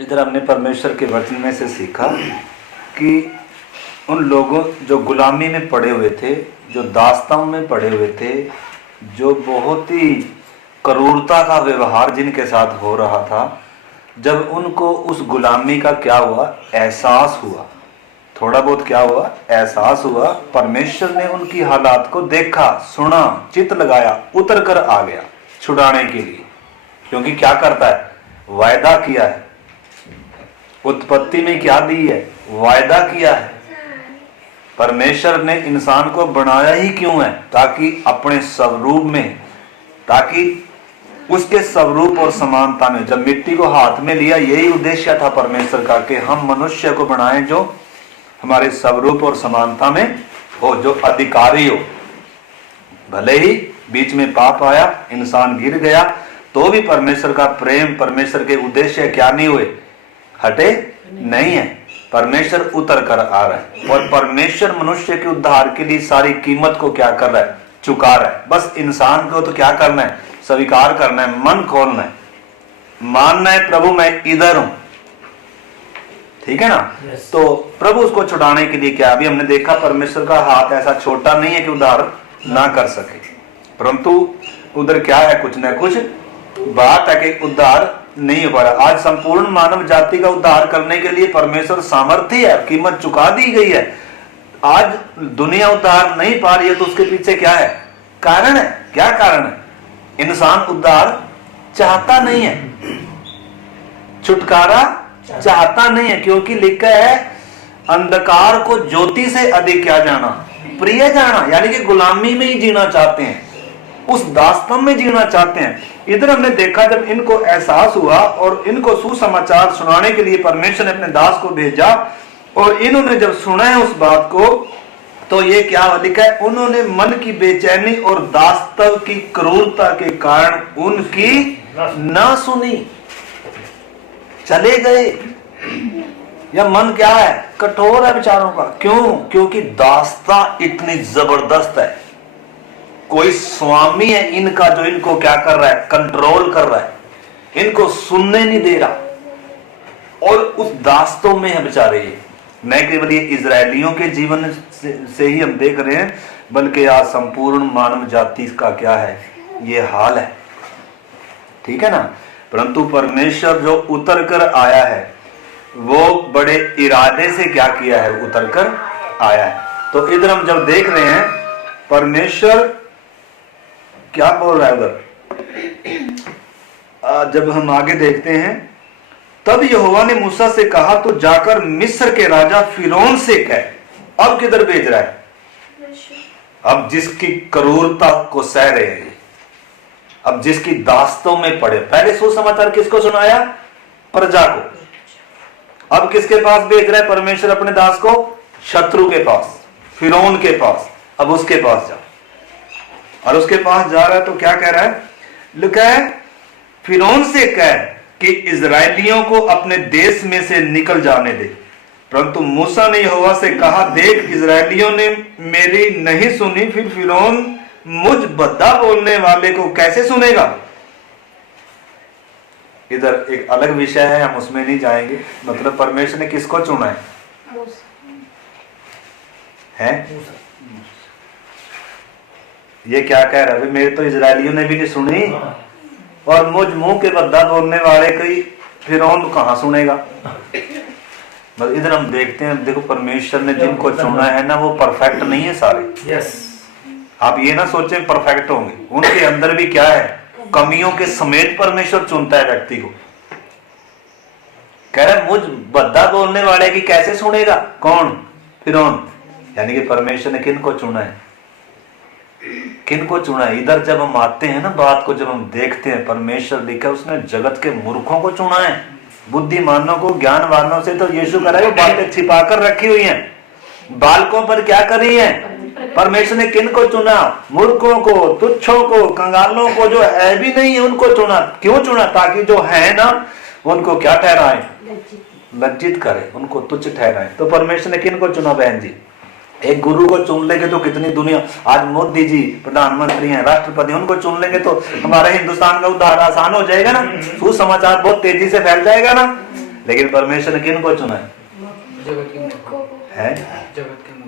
इधर हमने परमेश्वर के वचन में से सीखा कि उन लोगों जो गुलामी में पड़े हुए थे, जो दास्तां में पड़े हुए थे, जो बहुत ही क्रूरता का व्यवहार जिनके साथ हो रहा था, जब उनको उस गुलामी का क्या हुआ, एहसास हुआ, थोड़ा बहुत क्या हुआ, एहसास हुआ, परमेश्वर ने उनकी हालात को देखा, सुना, चित्त लगाया, उतर कर आ गया छुड़ाने के लिए। क्योंकि क्या करता है, वायदा किया है, उत्पत्ति में क्या दी है, वायदा किया है। परमेश्वर ने इंसान को बनाया ही क्यों है, ताकि अपने स्वरूप में, ताकि उसके स्वरूप और समानता में। जब मिट्टी को हाथ में लिया, यही उद्देश्य था परमेश्वर का कि हम मनुष्य को बनाएं जो हमारे स्वरूप और समानता में हो, जो अधिकारी हो। भले ही बीच में पाप आया, इंसान गिर गया, तो भी परमेश्वर का प्रेम, परमेश्वर के उद्देश्य क्या नहीं हुए, हटे नहीं है। परमेश्वर उतर कर आ रहा है और परमेश्वर मनुष्य के उद्धार के लिए सारी कीमत को क्या कर रहा है, चुका रहा है। बस इंसान को तो क्या करना है, स्वीकार करना है, मन खोलना है, मानना है प्रभु मैं इधर हूं, ठीक है ना। तो प्रभु उसको छुड़ाने के लिए क्या, अभी हमने देखा परमेश्वर का हाथ ऐसा छोटा नहीं है कि उद्धार ना कर सके, परंतु उधर क्या है, कुछ ना कुछ बात है कि उद्धार नहीं हो पा रहा। आज संपूर्ण मानव जाति का उद्धार करने के लिए परमेश्वर सामर्थ्य है, कीमत चुका दी गई है। आज दुनिया उद्धार नहीं पा रही है, तो उसके पीछे क्या है, कारण है। क्या कारण है, इंसान उद्धार चाहता नहीं है, छुटकारा चाहता नहीं है, क्योंकि लिखा है अंधकार को ज्योति से अधिक क्या जाना, प्रिय जाना। यानी कि गुलामी में ही जीना चाहते हैं, उस दास्तां में जीना चाहते हैं। इधर हमने देखा जब इनको एहसास हुआ और इनको सुसमाचार सुनाने के लिए परमेश्वर ने अपने दास को भेजा, और इन्होंने जब सुना है उस बात को, तो ये क्या लिखा है, उन्होंने मन की बेचैनी और दास्तव की क्रूरता के कारण उनकी ना सुनी, चले गए। या मन क्या है, कठोर है बेचारों का। क्यों, क्योंकि दास्तां इतनी जबरदस्त है, कोई स्वामी है इनका जो इनको क्या कर रहा है, कंट्रोल कर रहा है, इनको सुनने नहीं दे रहा। और उस दास्तों में है बेचारे ये, न केवल ये इजरायलियों के जीवन से ही हम देख रहे हैं, बल्कि आज संपूर्ण मानव जाति का क्या है, ये हाल है, ठीक है ना। परंतु परमेश्वर जो उतर कर आया है, वो बड़े इरादे से क्या किया है, उतर कर आया है। तो इधर हम जब देख रहे हैं परमेश्वर क्या बोल रहा है उधर, जब हम आगे देखते हैं, तब यहोवा ने मूसा से कहा, तो जाकर मिस्र के राजा फिरौन से कह। अब किधर भेज रहा है, अब जिसकी क्रूरता को सह रहे हैं, अब जिसकी दास्तों में पड़े। पहले सुसमाचार किसको सुनाया, प्रजा को। अब किसके पास भेज रहा है परमेश्वर अपने दास को, शत्रु के पास, फिरौन के पास। अब उसके पास जा, और उसके पास जा रहा है तो क्या कह रहा है, लिखा है फिरौन से कह कि इजरायलियों को अपने देश में से निकल जाने दे। परंतु मूसा ने यहोवा से कहा, देख इजरायलियों ने मेरी नहीं सुनी, फिर फिरौन मुझ बद्दा बोलने वाले को कैसे सुनेगा। इधर एक अलग विषय है, हम उसमें नहीं जाएंगे। मतलब परमेश्वर ने किसको चुना है? ये क्या कह रहा है, मेरे तो इजरायलियों ने भी नहीं सुनी, और मुझ मुंह के बद्दा बोलने वाले कोई फिरौन कहां सुनेगा। मतलब इधर हम देखते हैं, देखो परमेश्वर ने जिनको चुना है ना, वो परफेक्ट नहीं है सारे। आप ये ना सोचें परफेक्ट होंगे, उनके अंदर भी क्या है, कमियों के समेत परमेश्वर चुनता है व्यक्ति को। कह रहा मुझ बद्दा बोलने वाले की कैसे सुनेगा, कौन, फिरौन। यानी कि परमेश्वर ने किनको चुना है, किनको चुना है। इधर जब हम आते हैं ना, बात को जब हम देखते हैं, परमेश्वर लिखा उसने जगत के मूर्खों को चुना है, बुद्धिमानों को, ज्ञानवानों से तो यीशु कह रहा है बातें छिपा कर रखी हुई हैं, बालकों पर क्या कर रही है। परमेश्वर ने किनको चुना, मूर्खों को, तुच्छों को, कंगालों को, जो है भी नहीं है उनको चुना। क्यों चुना, ताकि जो है ना उनको क्या ठहराए, लज्जित करे, उनको तुच्छ ठहराए। तो परमेश्वर ने किनको चुना बहन जी, एक गुरु को चुन लेंगे तो कितनी दुनिया, आज मोदी जी प्रधानमंत्री हैं, राष्ट्रपति, उनको चुन लेंगे तो हमारे हिंदुस्तान का उद्धार आसान हो जाएगा ना, सुसमाचार बहुत तेजी से फैल जाएगा ना। लेकिन परमेश्वर ने किन को चुना है?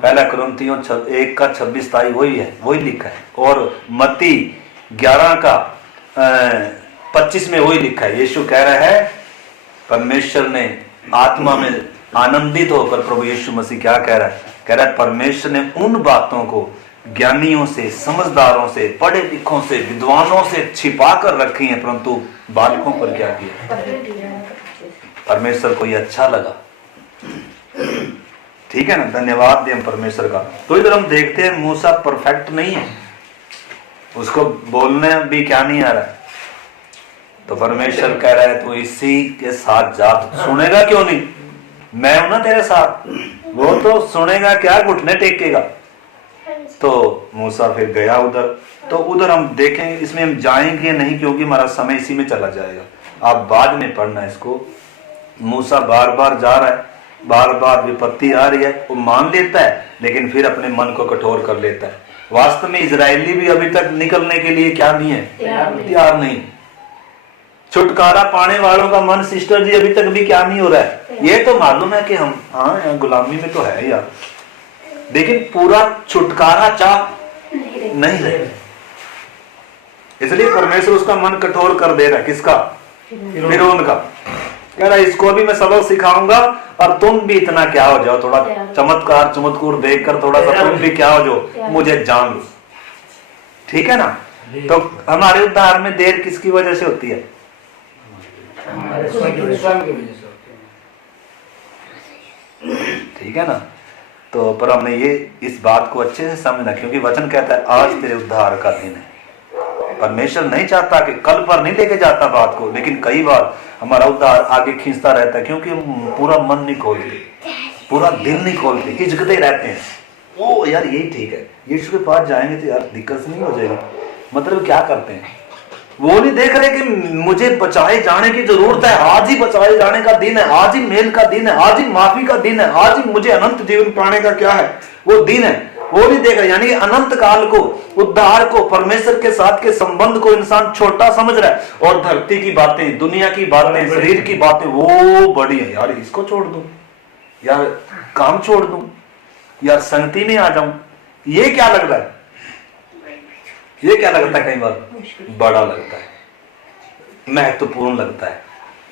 पहला कुरिन्थियों 1:26 वही है, वही लिखा है। और मत्ती 11:25 में वही लिखा है। यीशु कह रहा है, परमेश्वर ने आत्मा में आनंदित होकर प्रभु यीशु मसीह क्या कह रहा है? कह रहा है परमेश्वर ने उन बातों को ज्ञानियों से, समझदारों से, पढ़े लिखों से, विद्वानों से छिपा कर रखी हैं, परंतु बालकों पर क्या किया? परमेश्वर को ये अच्छा लगा। ठीक है ना, धन्यवाद दें हम परमेश्वर का। तो इधर हम देखते हैं मूसा परफेक्ट नहीं है, उसको बोलने भी क्या नहीं आ रहा है। तो परमेश्वर कह रहा है तू इसी के साथ जा। सुनेगा क्यों नहीं? मैं हूं ना तेरे साथ। वो तो सुनेगा क्या, घुटने टेकेगा। तो मूसा फिर गया उधर। तो उधर हम देखें, इसमें हम जाएंगे नहीं क्योंकि हमारा समय इसी में चला जाएगा। आप बाद में पढ़ना इसको। मूसा बार बार जा रहा है, बार बार विपत्ति आ रही है, वो मान लेता है लेकिन फिर अपने मन को कठोर कर लेता है। वास्तव में इजरायली भी अभी तक निकलने के लिए क्या नहीं है? तैयार नहीं। छुटकारा पाने वालों का मन सिस्टर जी अभी तक भी क्या नहीं हो रहा है? ये तो मालूम है कि हम हाँ गुलामी में तो है यार, लेकिन पूरा छुटकारा चाह नहीं रहे। इसलिए परमेश्वर उसका मन कठोर कर दे रहा है। किसका? फिरौन का। कह रहा है इसको भी मैं सबक सिखाऊंगा और तुम भी इतना क्या हो जाओ, थोड़ा चमत्कार देखकर थोड़ा सा तुम भी क्या हो जाओ, मुझे जान लो। ठीक है ना? तो हमारे उद्धार में देर किसकी वजह से होती है? ठीक है ना? तो पर हमने ये इस बात को अच्छे से समझना, क्योंकि वचन कहता है आज तेरे उद्धार का दिन है। परमेश्वर नहीं चाहता कि कल पर नहीं लेके जाता बात को, लेकिन कई बार हमारा उद्धार आगे खींचता रहता है क्योंकि हम पूरा मन नहीं खोलते, पूरा दिल नहीं खोलते, हिचकते रहते हैं। ओ यार यही ठीक है, यीशु के पास जाएंगे तो यार दिक्कत नहीं हो जाएगी। मतलब क्या करते हैं? वो नहीं देख रहे कि मुझे बचाए जाने की जरूरत है, आज ही बचाए जाने का दिन है, आज ही मेल का दिन है, आज ही माफी का दिन है, आज ही मुझे अनंत जीवन पाने का क्या है वो दिन है। वो नहीं देख रहे। यानी कि अनंत काल को, उद्धार को, परमेश्वर के साथ के संबंध को इंसान छोटा समझ रहा है, और धरती की बातें, दुनिया की बातें, शरीर की बातें वो बड़ी है। यार इसको छोड़ दूं, यार काम छोड़ दूं, यार संगति में आ जाऊं, ये क्या लग रहा है? ये क्या लगता है? कई बार बड़ा लगता है, महत्वपूर्ण लगता है,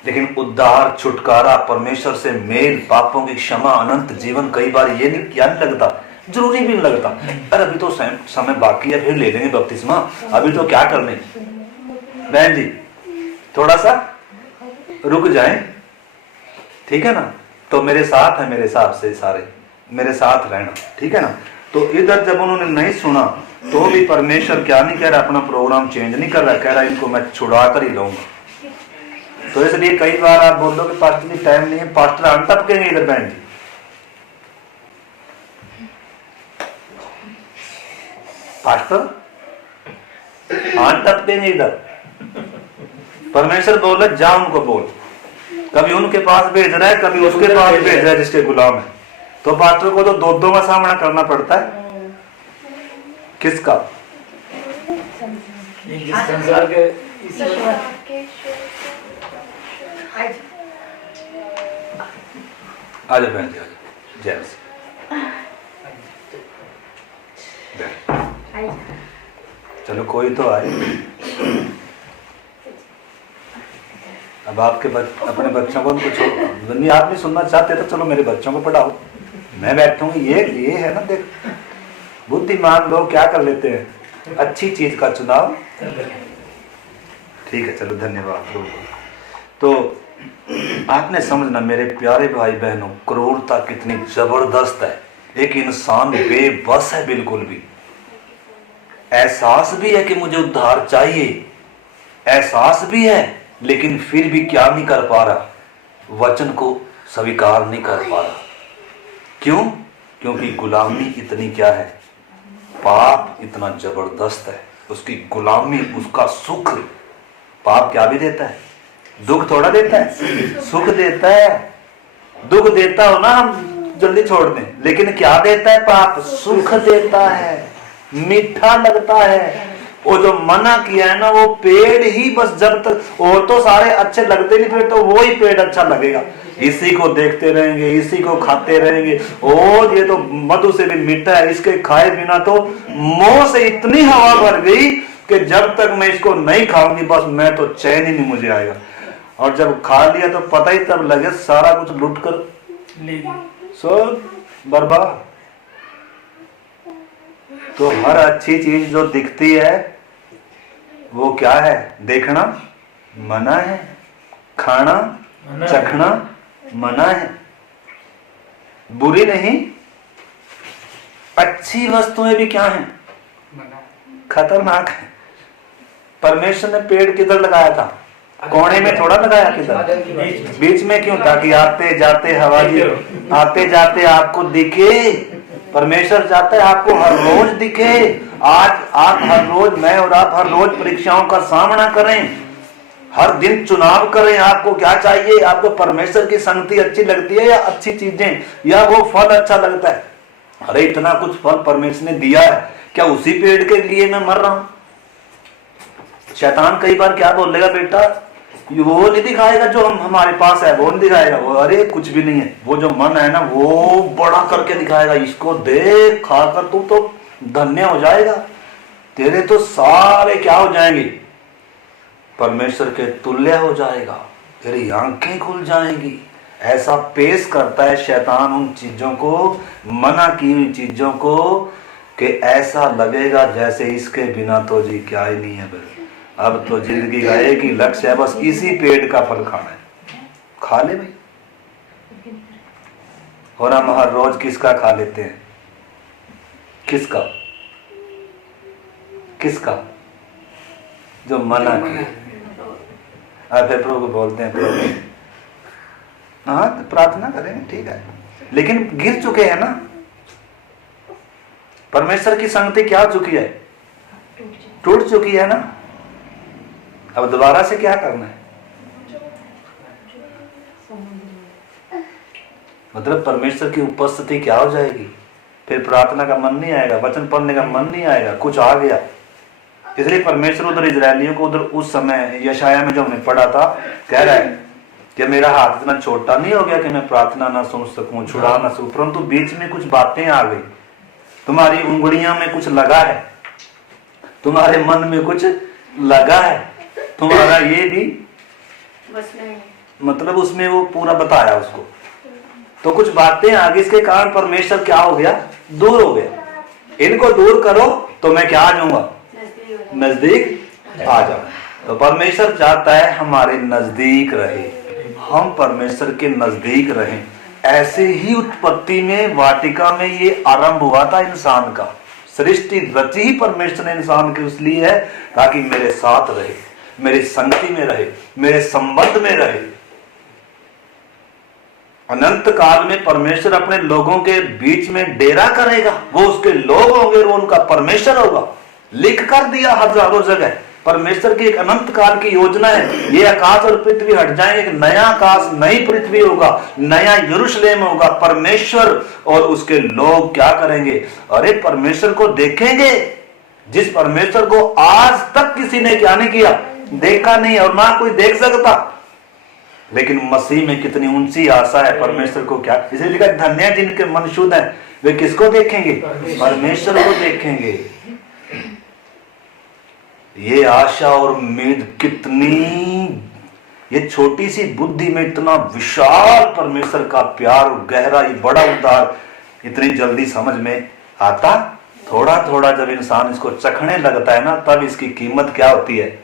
लेकिन उद्धार, छुटकारा, परमेश्वर से मेल, पापों की क्षमा, अनंत जीवन कई बार ये नहीं क्या नहीं लगता, जरूरी भी नहीं लगता। अरे अभी तो समय बाकी है, फिर ले लेंगे बपतिस्मा, अभी तो क्या करने। बहन जी थोड़ा सा रुक जाएं, ठीक है ना? तो मेरे साथ है, मेरे हिसाब से सारे मेरे साथ रहना, ठीक है ना? तो इधर जब उन्होंने नहीं सुना तो भी परमेश्वर क्या नहीं कह रहा, अपना प्रोग्राम चेंज नहीं कर रहा, कह रहा इनको मैं छुड़ा कर ही लाऊंगा। तो इसलिए कई बार आप बोलोगे पास्टर जी टाइम नहीं है, पास्टर आन टपकेंगे इधर। बहन जी पास्टर आन टपकेंगे इधर। परमेश्वर बोला जा उनको बोल, कभी उनके पास भेज रहा है, कभी उसके पास भेज रहा है जिसके गुलाम है। तो पास्टर को तो दो का सामना करना पड़ता है। किसका? संसार के। आजा बहन जी, आजा। जय चलो कोई तो आए। अब आपके अपने बच्चों को कुछ नहीं, आप नहीं सुनना चाहते तो चलो मेरे बच्चों को पढ़ाओ, मैं बैठूंगी। ये है ना, देख बुद्धिमान लोग क्या कर लेते हैं, अच्छी चीज का चुनाव। ठीक है चलो धन्यवाद। तो आपने समझना मेरे प्यारे भाई बहनों, क्रूरता कितनी जबरदस्त है। एक इंसान बेबस है, बिल्कुल भी एहसास भी है कि मुझे उद्धार चाहिए, एहसास भी है, लेकिन फिर भी क्या नहीं कर पा रहा, वचन को स्वीकार नहीं कर पा रहा। क्यों? क्योंकि गुलामी इतनी क्या है, पाप इतना जबरदस्त है, उसकी गुलामी, उसका सुख। पाप क्या भी देता है, दुख थोड़ा देता है, सुख देता है। दुख देता हो ना हम जल्दी छोड़ दें, लेकिन क्या देता है पाप? सुख देता है, मीठा लगता है, वो जो मना किया है ना, वो पेड़ ही बस जब तक, और तो सारे अच्छे लगते नहीं, फिर तो वो ही पेड़ अच्छा लगेगा। इसी को देखते रहेंगे, इसी को खाते रहेंगे, और ये तो मधु से भी मीठा है, इसके खाए बिना तो मुंह से इतनी हवा भर गई कि जब तक मैं इसको नहीं खाऊंगी बस मैं तो चैन ही नहीं मुझे आएगा। और जब खा लिया तो पता ही तब लगे सारा कुछ लूट कर सब बर्बाद। तो हर अच्छी चीज जो दिखती है वो क्या है? देखना मना है, खाना चखना मना है। बुरी नहीं, अच्छी वस्तुएं भी क्या हैं? खतरनाक है। परमेश्वर ने पेड़ किधर लगाया था? कोने में थोड़ा लगाया, किधर? बीच में क्यों? ताकि आते जाते हवा जी, आते जाते आपको दिखे। परमेश्वर चाहता है आपको हर रोज दिखे। आज आप हर रोज, मैं और आप हर रोज परीक्षाओं का सामना करें, हर दिन चुनाव करें। आपको क्या चाहिए? आपको परमेश्वर की संगति अच्छी लगती है या अच्छी चीजें, या वो फल अच्छा लगता है? अरे इतना कुछ फल परमेश्वर ने दिया है, क्या उसी पेड़ के लिए मैं मर रहा हूं? शैतान कई बार क्या बोलेगा, बेटा वो नहीं दिखाएगा जो हमारे पास है, वो नहीं दिखाएगा। वो अरे कुछ भी नहीं है, वो जो मन है ना वो बड़ा करके दिखाएगा। इसको देख, खाकर तू तो धन्य हो जाएगा, तेरे तो सारे क्या हो जाएंगे? परमेश्वर के तुल्य हो जाएगा, तेरी आंखें खुल जाएंगी। ऐसा पेश करता है शैतान उन चीजों को, मना की हुई चीजों को, कि ऐसा लगेगा जैसे इसके बिना तो जी क्या ही नहीं है। अब तो जिंदगी का एक ही लक्ष्य है, बस इसी पेड़ का फल खाना है। खा ले भाई। और हम हर रोज किसका खा लेते हैं? किसका? किसका? जो मना किया। फिर प्रभु को बोलते हैं प्रभु, हाँ तो प्रार्थना करें, ठीक है, लेकिन गिर चुके हैं ना। परमेश्वर की संगति क्या हो चुकी है? टूट चुकी है ना। अब दोबारा से क्या करना है? मतलब परमेश्वर की उपस्थिति क्या हो जाएगी? फिर प्रार्थना का मन नहीं आएगा, वचन पढ़ने का मन नहीं आएगा, कुछ आ गया। इसलिए परमेश्वर उधर इजरायलियों को, उधर उस समय यशाया में जो हमने पढ़ा था, कह रहा है कि मेरा हाथ इतना छोटा नहीं हो गया कि मैं प्रार्थना ना सुन सकूं, छुड़ा ना सकूं, परंतु बीच में कुछ बातें आ गई। तुम्हारी उंगलियों में कुछ लगा है, तुम्हारे मन में कुछ लगा है, तुम्हारा ये भी मतलब उसमें वो पूरा बताया उसको। तो कुछ बातें आ गई, इसके कारण परमेश्वर क्या हो गया? दूर हो गया। इनको दूर करो तो मैं क्या आ जाऊंगा? नजदीक आ जाऊं। तो परमेश्वर चाहता है हमारे नजदीक रहे, हम परमेश्वर के नजदीक रहें। ऐसे ही उत्पत्ति में, वाटिका में ये आरंभ हुआ था इंसान का। सृष्टि रची ही परमेश्वर ने इंसान के इसलिए है ताकि मेरे साथ रहे, मेरी संगति में रहे, मेरे संबंध में रहे। अनंत काल में परमेश्वर अपने लोगों के बीच में डेरा करेगा, वो उसके लोग होंगे, वो उनका परमेश्वर होगा। लिख कर दिया हजारों जगह। परमेश्वर की एक अनंत काल की योजना है। ये आकाश और पृथ्वी हट जाएंगे, एक नया आकाश नई पृथ्वी होगा, नया यरूशलेम होगा। परमेश्वर और उसके लोग क्या करेंगे? अरे परमेश्वर को देखेंगे, जिस परमेश्वर को आज तक किसी ने क्या नहीं किया, देखा नहीं और ना कोई देख सकता। लेकिन मसीह में कितनी ऊंची आशा है परमेश्वर को क्या, इसलिए लिखा धन्य जिनके मन शुद्ध है, वे किसको देखेंगे? परमेश्वर को देखेंगे। ये आशा और उम्मीद कितनी, ये छोटी सी बुद्धि में इतना विशाल परमेश्वर का प्यार और गहरा, ये बड़ा उद्धार इतनी जल्दी समझ में आता? थोड़ा थोड़ा जब इंसान इसको चखने लगता है ना, तब इसकी कीमत क्या होती है?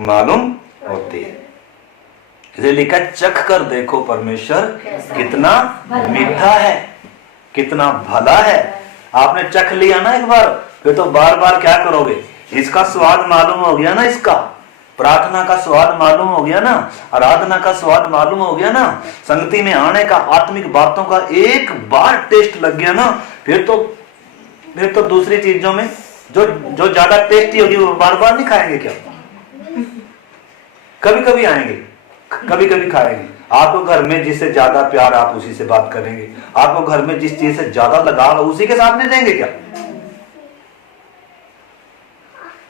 मालूम होती है। इसे लिखा चख कर देखो परमेश्वर कितना मीठा है, कितना भला है। आपने चख लिया ना एक बार, फिर तो बार बार क्या करोगे? इसका स्वाद मालूम हो गया ना, इसका प्रार्थना का स्वाद मालूम हो गया ना, आराधना का स्वाद मालूम हो गया ना, संगति में आने का, आत्मिक बातों का एक बार टेस्ट लग गया ना, फिर तो दूसरी चीजों में जो ज्यादा टेस्टी होगी वो बार बार नहीं खाएंगे क्या? कभी कभी आएंगे, कभी कभी खाएंगे। आपको घर में जिससे ज्यादा प्यार आप उसी से बात करेंगे, आपको घर में जिस चीज से ज्यादा लगाव उसी के साथ में देंगे क्या?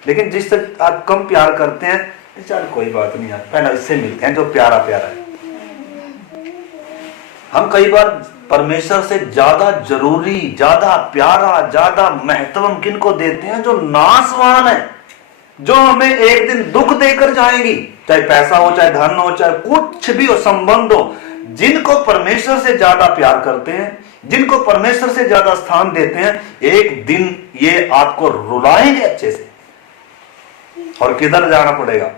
लेकिन जिससे आप कम प्यार करते हैं, चल कोई बात नहीं यार, पहले इससे मिलते हैं जो प्यारा प्यारा है। हम कई बार परमेश्वर से ज्यादा जरूरी, ज्यादा प्यारा, ज्यादा महत्व हम किनको देते हैं? जो नाशवान है, जो हमें एक दिन दुख देकर जाएंगी, चाहे पैसा हो, चाहे धन हो, चाहे कुछ भी हो, संबंध हो। जिनको परमेश्वर से ज्यादा प्यार करते हैं, जिनको परमेश्वर से ज्यादा स्थान देते हैं, एक दिन ये आपको रुलाएंगे अच्छे से। और किधर जाना पड़ेगा?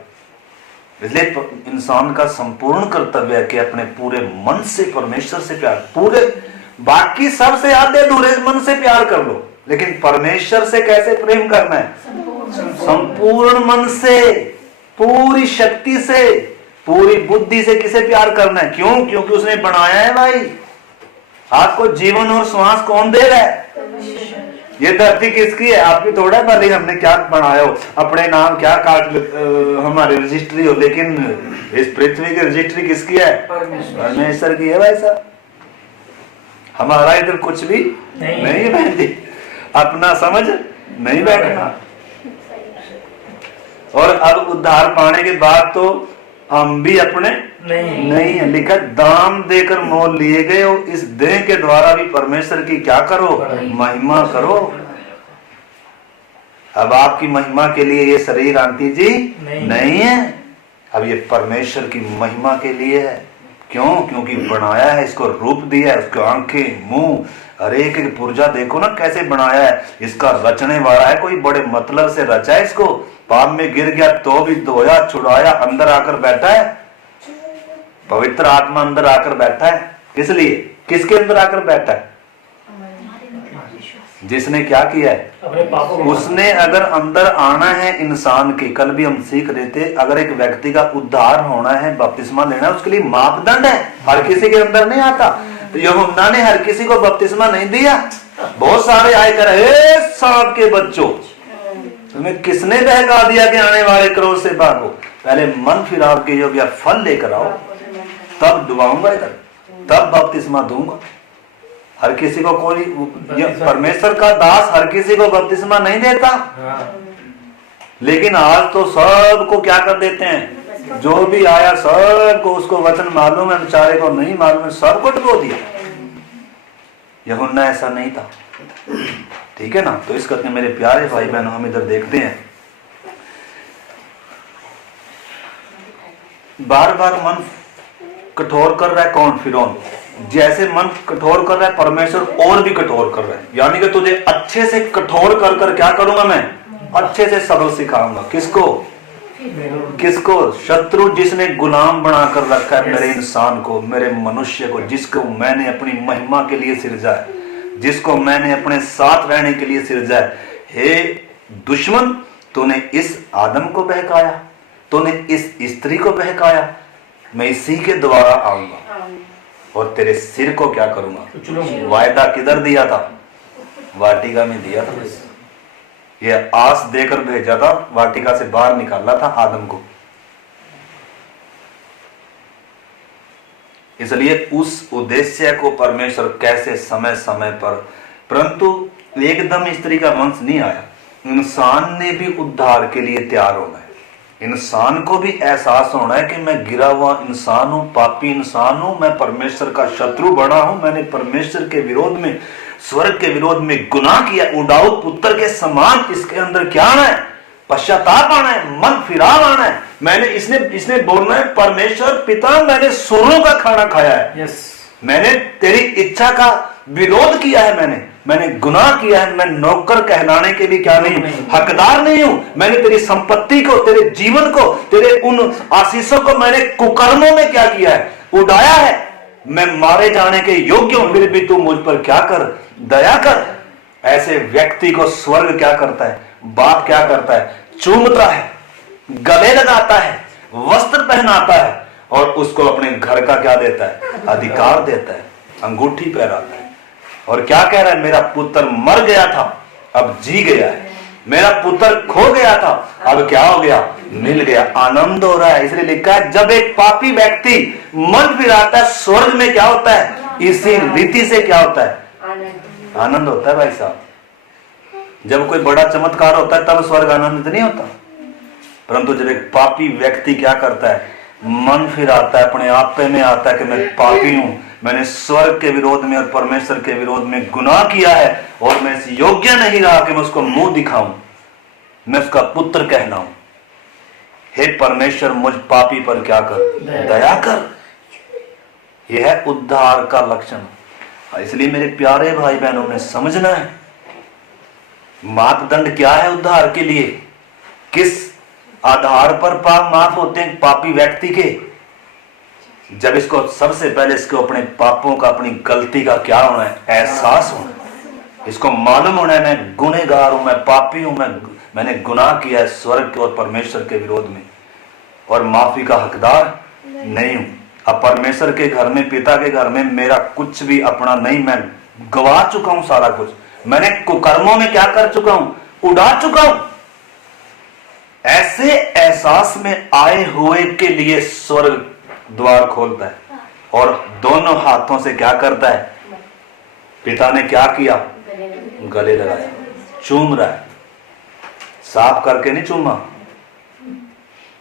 इसलिए इंसान का संपूर्ण कर्तव्य है कि अपने पूरे मन से परमेश्वर से प्यार, पूरे बाकी सबसे आधे अधूरे मन से प्यार कर लो, लेकिन परमेश्वर से कैसे प्रेम करना है? संपूर्ण मन से, पूरी शक्ति से, पूरी बुद्धि से किसे प्यार करना है? क्यों? क्योंकि उसने बनाया है भाई। आपको जीवन और श्वास कौन दे रहा है? ये धरती किसकी है? आपकी थोड़ा, भले हमने क्या बनाया हो, अपने नाम क्या काट हमारी रजिस्ट्री हो, लेकिन इस पृथ्वी की रजिस्ट्री किसकी है? परमेश्वर की है भाई साहब। हमारा इधर कुछ भी नहीं बहन जी, अपना समझ नहीं बैठना। और अब उद्धार पाने के बाद तो हम भी अपने नहीं है। लिखा, दाम देकर मोल लिए गए हो, इस देह के द्वारा भी परमेश्वर की क्या करो? महिमा करो। अब आपकी महिमा के लिए ये शरीर आंटी जी नहीं है, अब ये परमेश्वर की महिमा के लिए है। क्यों? क्योंकि बनाया है, इसको रूप दिया है, उसको आंखें, मुंह, अरे एक पुर्जा देखो ना कैसे बनाया है। इसका रचने वाला है कोई बड़े मतलब से रचा है इसको। पाप में गिर गया तो भी धोया, छुड़ाया, अंदर आकर बैठा है। पवित्र आत्मा अंदर आकर बैठा है। किस लिए? किसके अंदर आकर बैठा है? जिसने क्या किया है? उसने अगर अंदर आना है इंसान के, कल भी हम सीख रहे थे, अगर एक व्यक्ति का उद्धार होना है, बपतिस्मा लेना है, उसके लिए मापदंड है। हर किसी के अंदर नहीं आता। तो यूहन्ना ने हर किसी को बपतिस्मा नहीं दिया। बहुत सारे आए कर, हे सांप के बच्चों, तुम्हें किसने बहका दिया कि आने वाले क्रोध से भागो? पहले मन फिराव के योग्य फल लेकर आओ, तब डुबाऊंगा इधर, तब बपतिस्मा दूंगा। हर किसी को कोई, परमेश्वर का दास हर किसी को बपतिस्मा नहीं देता। लेकिन आज तो सबको क्या कर देते हैं? जो भी आया सबको उसको वचन मालूम है, बेचारे को नहीं मालूम है, सबको डुबो दिया। यूहन्ना ऐसा नहीं था। ठीक है ना? तो इस करके मेरे प्यारे भाई बहनों, हम इधर देखते हैं बार बार मन कठोर कर रहा है। कौन? फिरौन। जैसे मन कठोर कर रहा है, परमेश्वर और भी कठोर कर रहा है। यानी कि तुझे अच्छे से कठोर कर कर क्या करूंगा मैं? अच्छे से सबक सिखाऊंगा। किसको? किसको? शत्रु जिसने गुलाम बनाकर रखा है मेरे इंसान को, मेरे मनुष्य को, जिसको मैंने अपनी महिमा के लिए सिरजा है, जिसको मैंने अपने साथ रहने के लिए सिरजा है। हे दुश्मन, तूने इस आदम को बहकाया, तूने इस स्त्री को बहकाया, मैं इसी के द्वारा आऊंगा और तेरे सिर को क्या करूंगा? वायदा किधर दिया था? वाटिका में दिया था। ये आस देकर भेजा था, वाटिका से बाहर निकाला था आदम को। इसलिए उस उद्देश्य को परमेश्वर कैसे समय समय पर, परंतु एकदम स्त्री का वंश नहीं आया। इंसान ने भी उद्धार के लिए तैयार होना है। इंसान को भी एहसास होना है कि मैं गिरा हुआ इंसान हूं, पापी इंसान हूं, मैं परमेश्वर का शत्रु बना हूं, मैंने परमेश्वर के विरोध में, स्वर्ग के विरोध में गुनाह किया। उड़ाऊ पुत्र के समान इसके अंदर क्या आना है? पश्चाताप आना है, मन फिराव आना है। मैंने इसने बोलना है, परमेश्वर पिता, मैंने सुरों का खाना खाया है। मैंने तेरी इच्छा का विरोध किया है, मैंने गुनाह किया है। मैं नौकर कहलाने के भी क्या नहीं, हकदार नहीं हूं। मैंने तेरी संपत्ति को, तेरे जीवन को, तेरे उन आशीषों को मैंने कुकर्मों में क्या किया है? उड़ाया है। मैं मारे जाने के योग्य हूं, फिर भी तू मुझ पर क्या कर? दया कर। ऐसे व्यक्ति को स्वर्ग क्या करता है? बाप क्या करता है? चूमता है, गले लगाता है, वस्त्र पहनाता है और उसको अपने घर का क्या देता है? अधिकार देता है, अंगूठी पहनाता है। और क्या कह रहा है? मेरा पुत्र मर गया था, अब जी गया है। मेरा पुत्र खो गया था, अब क्या हो गया? मिल गया। आनंद हो रहा है। इसलिए लिखा है, जब एक पापी व्यक्ति मन फिराता है, स्वर्ग में क्या होता है? इसी रीति से क्या होता है? आनंद होता है भाई साहब। जब कोई बड़ा चमत्कार होता है तब स्वर्ग आनंदित नहीं होता, परंतु जब एक पापी व्यक्ति क्या करता है, मन फिर आता है, अपने आप पे में आता है कि मैं पापी हूं, मैंने स्वर्ग के विरोध में और परमेश्वर के विरोध में गुनाह किया है और मैं इस योग्य नहीं रहा कि मैं उसको मुंह दिखाऊं, मैं उसका पुत्र कहलाऊं। हे परमेश्वर, मुझ पापी पर क्या कर, दया कर। यह है उद्धार का लक्षण। इसलिए मेरे प्यारे भाई बहनों ने समझना है मापदंड क्या है उद्धार के लिए, किस आधार पर पाप माफ होते हैं पापी व्यक्ति के। जब इसको सबसे पहले इसको अपने पापों का, अपनी गलती का क्या होना है, एहसास होना, इसको मालूम होना है मैं गुनहगार हूं, मैं पापी हूं, मैंने गुनाह किया है स्वर्ग के और परमेश्वर के विरोध में और माफी का हकदार नहीं हूं। अब परमेश्वर के घर में, पिता के घर में मेरा कुछ भी अपना नहीं, मैं गवा चुका हूं सारा कुछ, मैंने कुकर्मों में क्या कर चुका हूं, उड़ा चुका हूं। ऐसे एहसास में आए हुए के लिए स्वर्ग द्वार खोलता है और दोनों हाथों से क्या करता है, पिता ने क्या किया, गले लगाया, चूम रहा है, साफ करके नहीं चूमा,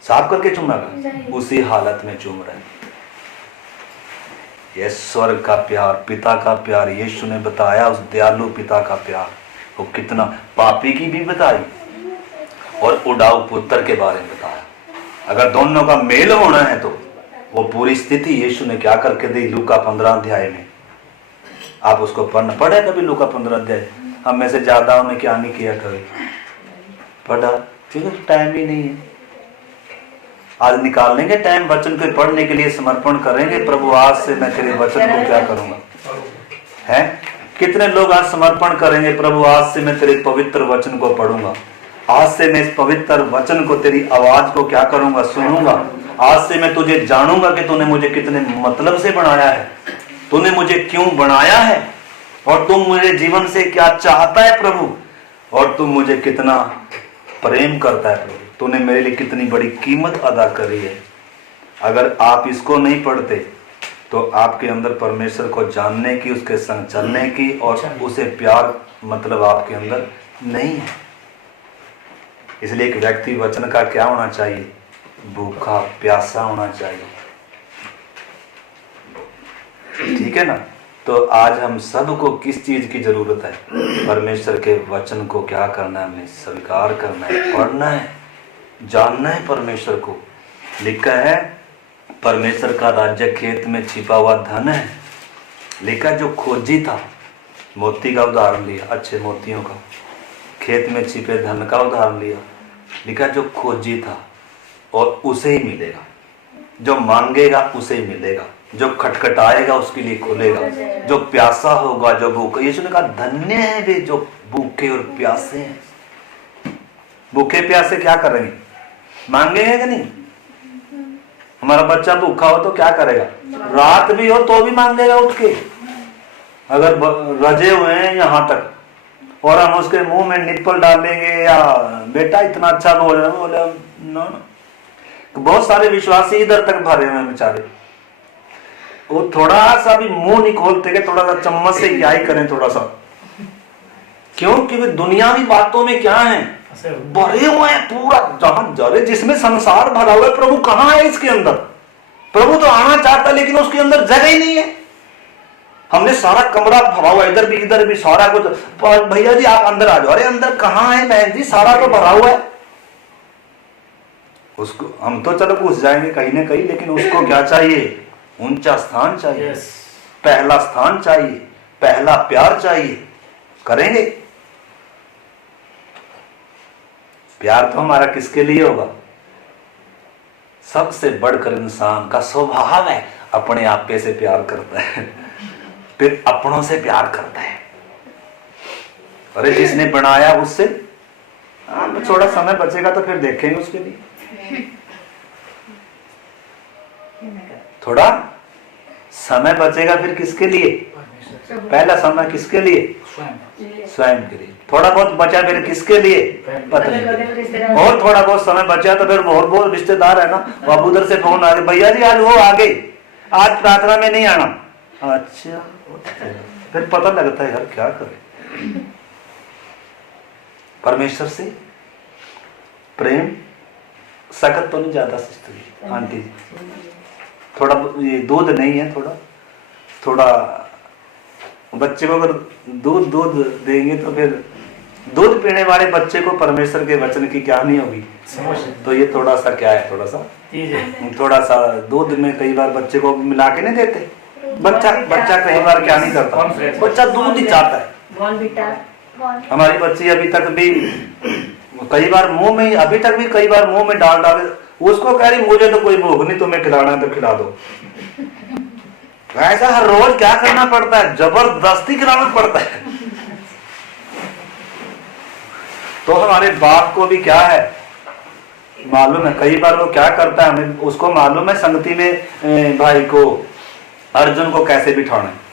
साफ करके चूमेगा, उसी हालत में चूम रहा है। यह स्वर्ग का प्यार, पिता का प्यार, यीशु ने बताया उस दयालु पिता का प्यार, वो कितना, पापी की भी बताई और उड़ाऊ पुत्र के बारे में बताया। अगर दोनों का मेल होना है तो वो पूरी स्थिति यीशु ने क्या करके दी लूका 15 अध्याय में। आप उसको पढ़े कभी लूका 15 अध्याय? हम में से ज्यादा ने क्या नहीं किया कभी पढ़ा, ठीक है, टाइम ही नहीं है। आज निकाल लेंगे टाइम वचन को पढ़ने के लिए, समर्पण करेंगे। प्रभु आज से मैं तेरे वचन को क्या करूंगा, है कितने लोग आज समर्पण करेंगे, प्रभु आज से मैं तेरे पवित्र वचन को पढ़ूंगा, आज से मैं इस पवित्र वचन को, तेरी आवाज को क्या करूंगा, सुनूंगा। आज से मैं तुझे जानूंगा कि तूने मुझे कितने मतलब से बनाया है, तूने मुझे क्यों बनाया है और तुम मेरे जीवन से क्या चाहता है प्रभु, और तुम मुझे कितना प्रेम करता है प्रभु, तूने मेरे लिए कितनी बड़ी कीमत अदा करी है। अगर आप इसको नहीं पढ़ते तो आपके अंदर परमेश्वर को जानने की, उसके संग चलने की और उसे प्यार मतलब आपके अंदर नहीं है। इसलिए एक व्यक्ति वचन का क्या होना चाहिए, भूखा प्यासा होना चाहिए, ठीक है ना। तो आज हम सबको किस चीज की जरूरत है, परमेश्वर के वचन को क्या करना है, हमें स्वीकार करना है, पढ़ना है, जानना है परमेश्वर को। लिखा है परमेश्वर का राज्य खेत में छिपा हुआ धन है। लिखा जो खोजी था, मोती का उदाहरण लिया, अच्छे मोतियों का, खेत में छिपे धन का उदाहरण लिया। लिखा जो खोजी था और उसे ही मिलेगा, जो मांगेगा उसे ही मिलेगा, जो खटखटाएगा उसके लिए खुलेगा, जो प्यासा होगा, जो भूखा, यीशु ने कहा धन्य है वे जो भूखे और प्यासे हैं। भूखे प्यासे क्या करेंगे, मांगेंगे कि नहीं। हमारा बच्चा भूखा हो तो क्या करेगा, रात भी हो तो भी मांगेगा उठ के। अगर रजे हुए हैं यहाँ तक और हम उसके मुंह में निप्पल डालेंगे या बेटा इतना अच्छा बोल रहे, बोले ना। बहुत सारे विश्वासी इधर तक भरे हुए हैं बेचारे, वो थोड़ा सा भी मुंह नहीं खोलते कि थोड़ा सा चम्मच से क्या ही करें थोड़ा सा, क्योंकि वे दुनियावी बातों में क्या है, भरे हुए हैं पूरा, जहां जरे जिसमें संसार भरा हुआ है। प्रभु कहाँ है इसके अंदर, प्रभु तो आना चाहता लेकिन उसके अंदर जगह ही नहीं है। हमने सारा कमरा भरा हुआ, इधर भी सारा कुछ, भैया जी आप अंदर आ जाओ, अरे अंदर कहाँ है बहन जी, सारा तो भरा हुआ है। उसको हम तो चलो घुस जाएंगे कहीं ना कहीं, लेकिन उसको क्या चाहिए, ऊंचा स्थान चाहिए, पहला स्थान चाहिए, पहला प्यार चाहिए। करेंगे प्यार तो हमारा किसके लिए होगा, सबसे बढ़कर इंसान का स्वभाव है अपने आप पे से प्यार करता है, फिर अपनों से प्यार करता है। अरे जिसने बनाया उससे, थोड़ा समय बचेगा तो फिर देखेंगे उसके लिए, थोड़ा समय बचेगा फिर किसके लिए, पहला समय किसके लिए, स्वयं के लिए। थोड़ा बहुत बचा फिर किसके लिए, पत्नी के लिए। और थोड़ा बहुत समय बचा तो फिर और बहुत रिश्तेदार है ना, बाबू उधर से फोन आ गया, भैया जी आज वो आ गए, आज प्रार्थना में नहीं आना। अच्छा, फिर पता लगता है यार क्या करे। परमेश्वर से प्रेम सख्त तो नहीं ज्यादा सिस्टर आंटी जी, थोड़ा ये दूध नहीं है, थोड़ा बच्चे को अगर दूध देंगे तो फिर दूध पीने वाले बच्चे को परमेश्वर के वचन की क्या नहीं होगी, तो ये थोड़ा सा क्या है, थोड़ा सा दूध में कई बार बच्चे को मिला के नहीं देते, बच्चा कई बार क्या नहीं करता, बच्चा दूध ही चाहता है। हमारी बच्ची अभी तक भी कई बार मुंह में, अभी तक भी कई बार मुंह में डाल उसको कह रही मुझे तो कोई भूख नहीं, तुम्हें खिलाना है तो खिला दो। ऐसा हर रोज क्या करना पड़ता है, जबरदस्ती खिलाना पड़ता है। तो हमारे बाप को भी क्या है मालूम है, कई बार वो क्या करता है हमें उसको मालूम है संगति में भाई को अर्जुन को कैसे बिठाना है।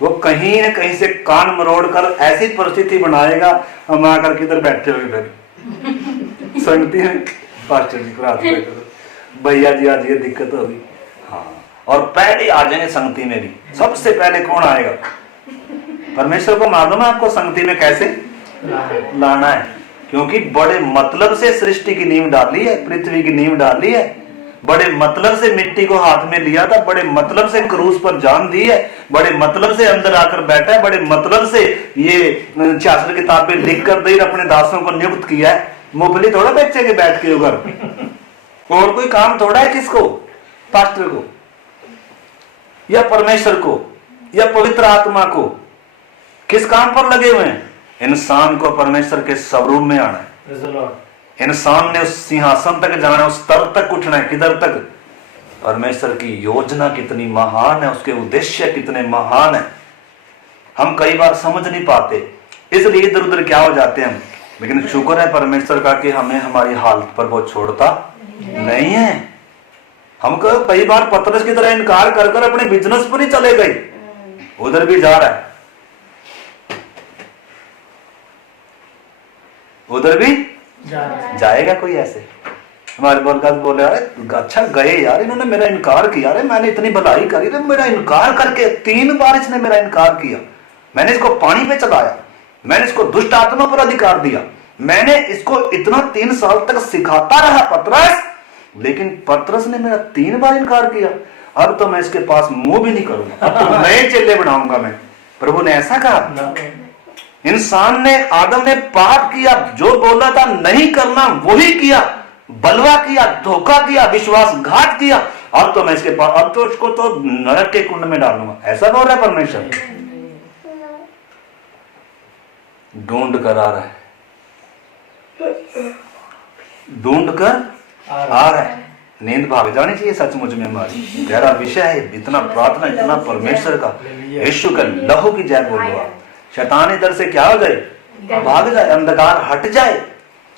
वो कहीं न कहीं से कान मरोड़ कर ऐसी परिस्थिति बनाएगा, हम आकर किधर बैठे हुए फिर संगति में पास्टर जी प्रार्थना करो भैया जी आज ये दिक्कत होगी, हाँ, और पहले आ जाएंगे संगति में भी। सबसे पहले कौन आएगा, परमेश्वर को मालूम है आपको संगति में कैसे लाना है, क्योंकि बड़े मतलब से सृष्टि की नींव डाली है, पृथ्वी की नींव डाली है, बड़े मतलब से मिट्टी को हाथ में लिया था, बड़े मतलब से क्रूस पर जान दी है, बड़े मतलब से अंदर आकर बैठा है, बड़े मतलब से ये 66 किताबें लिख कर दे अपने दासों को नियुक्त किया है। मूंगफली थोड़ा बेचे के बैठ के उधर, और कोई काम थोड़ा है किसको, पास्टर को या परमेश्वर को या पवित्र आत्मा को, किस काम पर लगे हुए हैं? इंसान को परमेश्वर के स्वरूप में आना है, इंसान ने उस सिंहासन तक जाना है, उस स्तर तक उठना है। किधर तक? परमेश्वर की योजना कितनी महान है, उसके उद्देश्य कितने महान है, हम कई बार समझ नहीं पाते, इसलिए इधर उधर क्या हो जाते हैं हम। लेकिन शुक्र है परमेश्वर का कि हमें हमारी हालत पर वो छोड़ता नहीं है। हम कई बार पतरस की तरह इनकार कर कर अपने बिजनेस पर ही चले गए, उधर भी जा रहा है, उधर भी जाएगा कोई ऐसे। हमारे बरकत बोले अरे अच्छा गए यार, इन्होंने मेरा इनकार किया, अरे मैंने इतनी भलाई करी, मेरा इनकार करके 3 बार इसने मेरा इनकार किया, मैंने इसको पानी पे चलाया, मैंने इसको दुष्ट आत्मा पर अधिकार दिया, मैंने इसको इतना 3 साल तक सिखाता रहा पतरस, लेकिन पतरस ने मेरा 3 बार इनकार किया, अब तो मैं इसके पास मुंह भी नहीं करूंगा, अब तो नए चेले बनाऊंगा मैं। प्रभु ने ऐसा कहा। इंसान ने, आदम ने पाप किया, जो बोला था नहीं करना वही किया, बलवा किया, धोखा किया, विश्वासघात किया, अब तो मैं इसके पास, अब तो उसको तो नरक के कुंड में डालूंगा, ऐसा बोल रहा है परमेश्वर। ढूंढ कर आ रहा है, ढूंढ कर आ रहा है। नींद भाग जानी चाहिए सचमुच में हमारी। गहरा विषय है, इतना प्रार्थना, इतना परमेश्वर का, यीशु का लहू की जय बोलो आप। शैतान इधर से क्या हो जाए, भाग जाए, अंधकार हट जाए,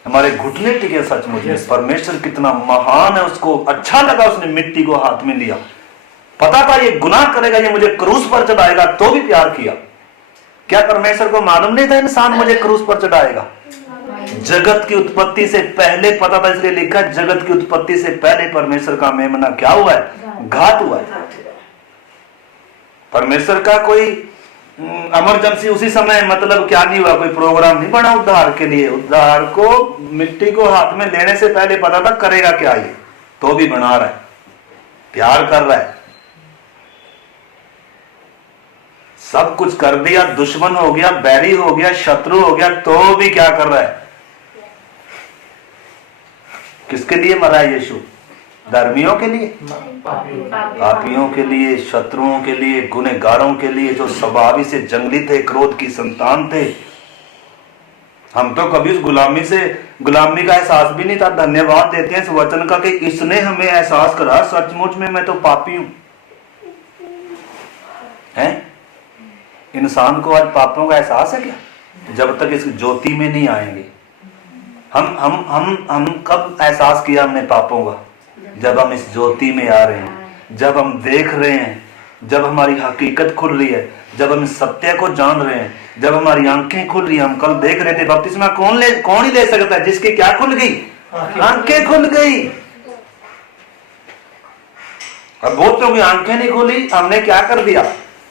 हमारे घुटने टिके सचमुच में। परमेश्वर कितना महान है, उसको अच्छा लगा, उसने मिट्टी को हाथ में लिया, पता था ये गुनाह करेगा, ये मुझे क्रूस पर चढ़ाएगा, तो भी प्यार किया। क्या परमेश्वर को मालूम नहीं था इंसान मुझे क्रूस पर चढ़ाएगा? जगत की उत्पत्ति से पहले पता था, इसलिए लिखा जगत की उत्पत्ति से पहले परमेश्वर का मेमना क्या हुआ है, घात हुआ है। परमेश्वर का कोई इमरजेंसी उसी समय मतलब क्या नहीं हुआ, कोई प्रोग्राम नहीं बना उद्धार के लिए। उद्धार को मिट्टी को हाथ में लेने से पहले पता था करेगा क्या ये, तो भी बना रहा है, प्यार कर रहा है, सब कुछ कर दिया, दुश्मन हो गया, बैरी हो गया, शत्रु हो गया, तो भी क्या कर रहा है? किसके लिए मरा है यीशु? धर्मियों के लिए, पापियों के लिए, शत्रुओं के लिए, गुनहगारों के लिए, जो स्वभाव से जंगली थे, क्रोध की संतान थे। हम तो कभी उस गुलामी का एहसास भी नहीं था। धन्यवाद देते हैं इस वचन का कि इसने हमें एहसास करा, सचमुच में मैं तो पापी हूं। हैं? इंसान को आज पापों का एहसास है क्या? जब तक इस ज्योति में नहीं आएंगे। हम कब एहसास किया हमने पापों का? जब हम इस ज्योति में आ रहे हैं, जब हम देख रहे हैं, जब हमारी हकीकत खुल रही है, जब हम सत्य को जान रहे हैं, जब हमारी आंखें खुल रही हैं। हम कल देख रहे थे बपतिस्मा कौन ही ले सकता है? जिसकी क्या खुल गई? आंखें खुल गई। अब बहुतों की आंखें नहीं खुली, हमने क्या कर दिया?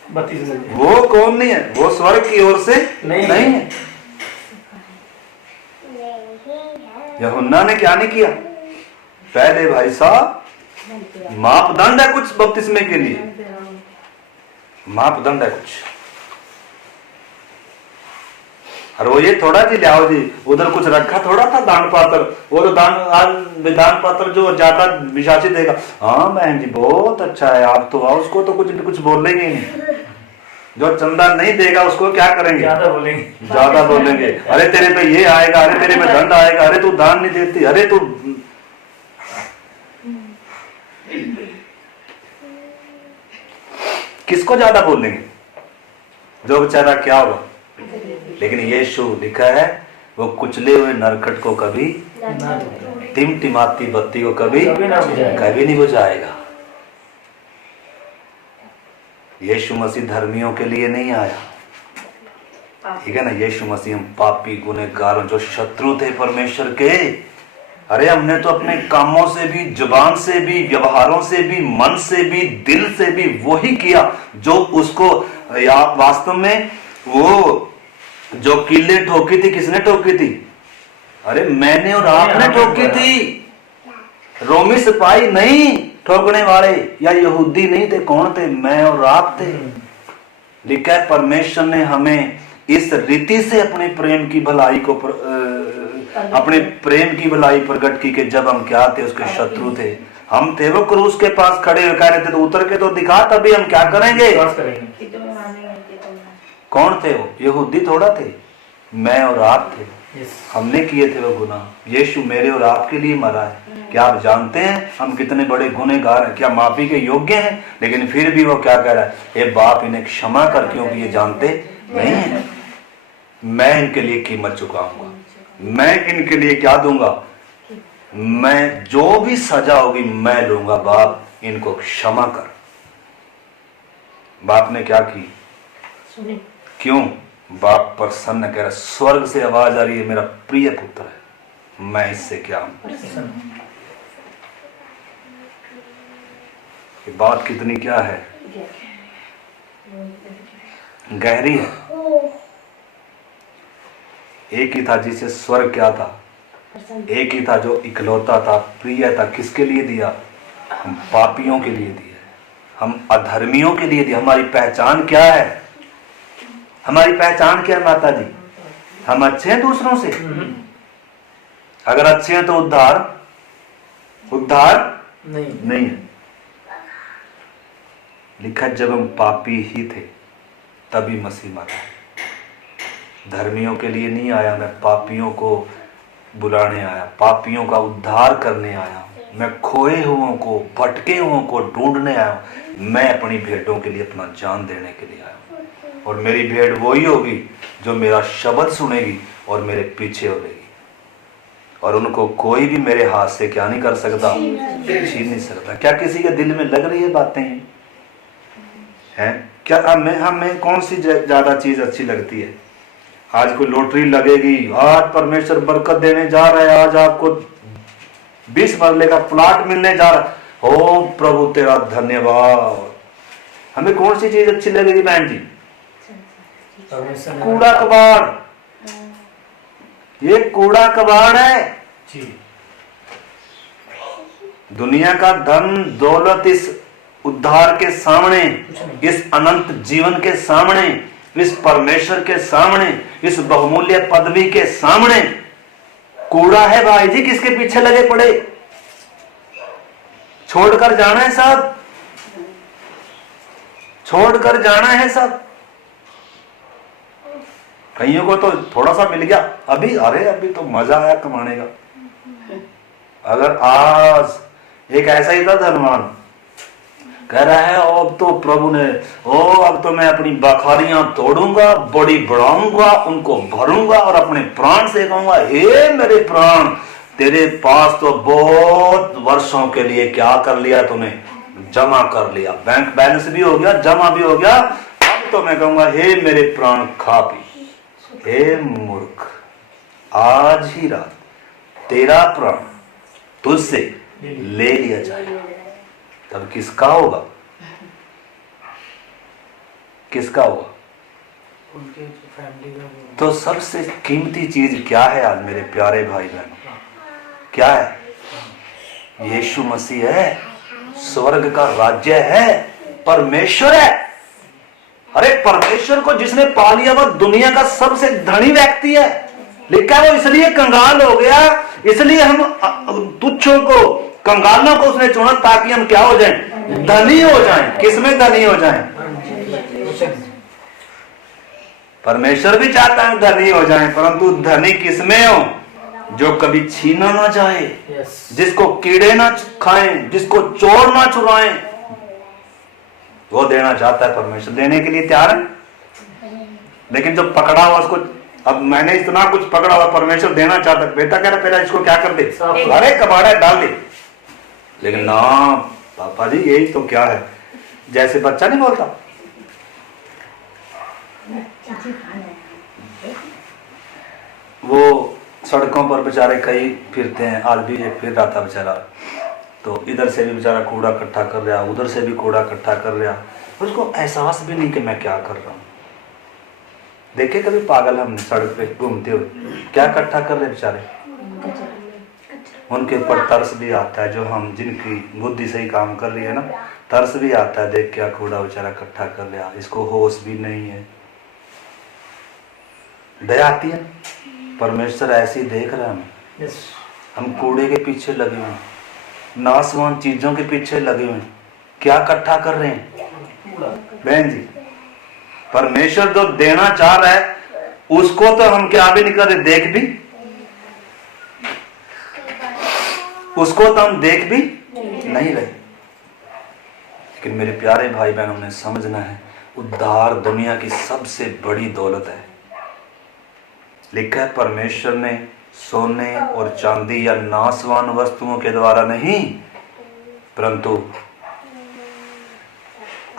वो कौन नहीं है, वो स्वर्ग की ओर से नहीं है। यूहन्ना ने क्या नहीं किया? पहले भाई साहब मापदंड है कुछ बपतिस्मे के लिए, मापदंड है कुछ। और वो ये थोड़ा जी लियाओ जी उधर कुछ रखा थोड़ा था दान पात्र, वो तो दान पात्र जो ज्यादा विशाचित देगा, हाँ बहन जी बहुत अच्छा है आप तो आओ, उसको तो कुछ बोलेंगे नहीं। जो चंदा नहीं देगा उसको क्या करेंगे? ज्यादा बोलेंगे। अरे तेरे पे ये आएगा, अरे तेरे पे दंड आएगा, अरे तू दान नहीं देती, अरे तू। किसको ज्यादा बोलेंगे? जो बेचारा क्या होगा। लेकिन यीशु लिखा है वो कुचले हुए नरकट को कभी, टिमटिमाती बत्ती को कभी नहीं बुझाएगा। यीशु मसीह धर्मियों के लिए नहीं आया, ठीक है ना। यीशु मसीह हम पापी गुनहगारों जो शत्रु थे परमेश्वर के, अरे हमने तो अपने कामों से भी, जुबान से भी, व्यवहारों से भी, मन से भी, दिल से भी वही किया जो उसको वास्तव में वो जो कीले ठोकी थी, किसने ठोकी थी? अरे मैंने और आपने ठोकी थी। रोमी सिपाही नहीं ठोकने वाले, या यहूदी नहीं थे, कौन थे? मैं और आप थे। लिखा है परमेश्वर ने हमें इस रीति से अपने प्रेम की भलाई को अपने प्रेम की भलाई प्रकट की कि जब हम क्या थे, उसके शत्रु थे। हम थे वो क्रूस के पास खड़े कह रहे थे तो उतर के तो दिखा, तभी हम क्या करेंगे? कौन थे वो? यहूदी थोड़ा थे, मैं और आप थे। हमने किए थे वो गुनाह। यीशु मेरे और आपके लिए मरा है। क्या आप जानते हैं हम कितने बड़े गुनहगार हैं? क्या माफी के योग्य हैं? लेकिन फिर भी वो क्या कह रहा है? हे बाप इन्हें क्षमा कर, क्योंकि ये जानते नहीं है। मैं इनके लिए कीमत चुकाऊंगा, मैं इनके लिए क्या दूंगा? मैं जो भी सजा होगी मैं लूंगा। बाप इनको क्षमा कर। बाप ने क्या की? क्यों? बाप प्रसन्न कह रहा, स्वर्ग से आवाज आ रही है मेरा प्रिय पुत्र है, मैं इससे क्या हूं। ये बात कितनी क्या है, गहरी है। एक ही था जिसे स्वर्ग क्या था, एक ही था जो इकलौता था, प्रिय था। किसके लिए दिया? हम पापियों के लिए दिया, हम अधर्मियों के लिए दिया। हमारी पहचान क्या है? हमारी पहचान क्या है माता जी? हम अच्छे हैं दूसरों से? अगर अच्छे हैं तो उद्धार नहीं है। लिखा जब हम पापी ही थे तभी मसीह मरा। धर्मियों के लिए नहीं आया मैं, पापियों को बुलाने आया, पापियों का उद्धार करने आया। मैं खोए हुओं को, भटके हुओं को ढूंढने आया। मैं अपनी भेड़ों के लिए अपना जान देने के लिए आया। और मेरी भेड़ वही होगी जो मेरा शब्द सुनेगी और मेरे पीछे होगी, और उनको कोई भी मेरे हाथ से क्या नहीं कर सकता, छीन नहीं सकता। क्या किसी के दिल में लग रही है बातें हैं? क्या हमें कौन सी ज्यादा चीज अच्छी लगती है? आज कोई लॉटरी लगेगी, आज परमेश्वर बरकत देने जा रहा है, आज आपको 20 मरले का प्लाट मिलने जा रहा है, ओ प्रभु तेरा धन्यवाद। हमें कौन सी चीज अच्छी लगेगी बहन जी? कूड़ा कबाड़, ये कूड़ा कबाड़ है जी। दुनिया का धन दौलत इस उद्धार के सामने, इस अनंत जीवन के सामने, इस परमेश्वर के सामने, इस बहुमूल्य पदवी के सामने कूड़ा है भाई जी। किसके पीछे लगे पड़े? छोड़कर जाना है सब, छोड़कर जाना है सब। कईयों को तो थोड़ा सा मिल गया अभी, अभी तो मजा आया कमाने का। अगर आज एक ऐसा ही था धनवान, कह रहा है अब तो प्रभु ने, अब तो मैं अपनी बखारियां तोड़ूंगा, बड़ी बढ़ाऊंगा, उनको भरूंगा और अपने प्राण से कहूंगा, हे मेरे प्राण, तेरे पास तो बहुत वर्षों के लिए क्या कर लिया तूने? जमा कर लिया, बैंक बैलेंस भी हो गया, जमा भी हो गया। अब तो मैं कहूंगा, हे मेरे प्राण खा पी। हे मूर्ख, आज ही रात तेरा प्राण तुझसे ले लिया जाएगा, तब किसका होगा? किसका होगा? उनके फैमिली का। तो सबसे कीमती चीज क्या है आज मेरे प्यारे भाई बहनों? क्या है? यीशु मसीह है, स्वर्ग का राज्य है, परमेश्वर है। अरे परमेश्वर को जिसने पा लिया वह दुनिया का सबसे धनी व्यक्ति है। लिखा वो इसलिए कंगाल हो गया, इसलिए हम तुच्छों को, कंगालों को उसने चुना ताकि हम क्या हो जाएं? धनी हो जाएं। किसमें धनी हो जाएं? परमेश्वर भी चाहता है धनी हो जाएं, परंतु धनी किसमें हो? जो कभी छीना ना जाए, जिसको कीड़े ना खाएं, जिसको चोर ना चुराएं, वो देना चाहता है परमेश्वर। देने के लिए तैयार है, लेकिन जो पकड़ा हुआ उसको, अब मैंने इतना कुछ पकड़ा हुआ, परमेश्वर देना चाहता है। बेटा कह रहा पहले इसको क्या कर दे, अरे कबाड़ा डाल दे। लेकिन ना पापा जी यही तो क्या है, जैसे बच्चा नहीं बोलता, वो सड़कों पर बेचारे कई फिरते हैं। आज भी एक फिर रहा था बेचारा, तो इधर से भी बेचारा कूड़ा इकट्ठा कर रहा, उधर से भी कूड़ा इकट्ठा कर रहा, उसको एहसास भी नहीं कि मैं क्या कर रहा हूँ। देखे कभी पागल हमने सड़क पे घूमते हुए क्या इकट्ठा कर रहे बेचारे। उनके ऊपर तरस भी आता है, जो हम जिनकी बुद्धि सही काम कर रही है ना, तरस भी आता है देख क्या कूड़ा बेचारा इकट्ठा कर लिया, इसको होश भी नहीं है। दया आती है, परमेश्वर ऐसे ही देख रहा है हमें। हम कूड़े के पीछे लगे हुए, नासवान चीजों के पीछे लगे हुए, क्या इकट्ठा कर रहे हैं बहन जी। परमेश्वर जो देना चाह रहा है उसको तो हम क्या भी नहीं कर रहे, देख भी, उसको तो हम देख भी नहीं रहे। लेकिन मेरे प्यारे भाई बहनों ने समझना है, उद्धार दुनिया की सबसे बड़ी दौलत है। लिखा है परमेश्वर ने सोने और चांदी या नासवान वस्तुओं के द्वारा नहीं, परंतु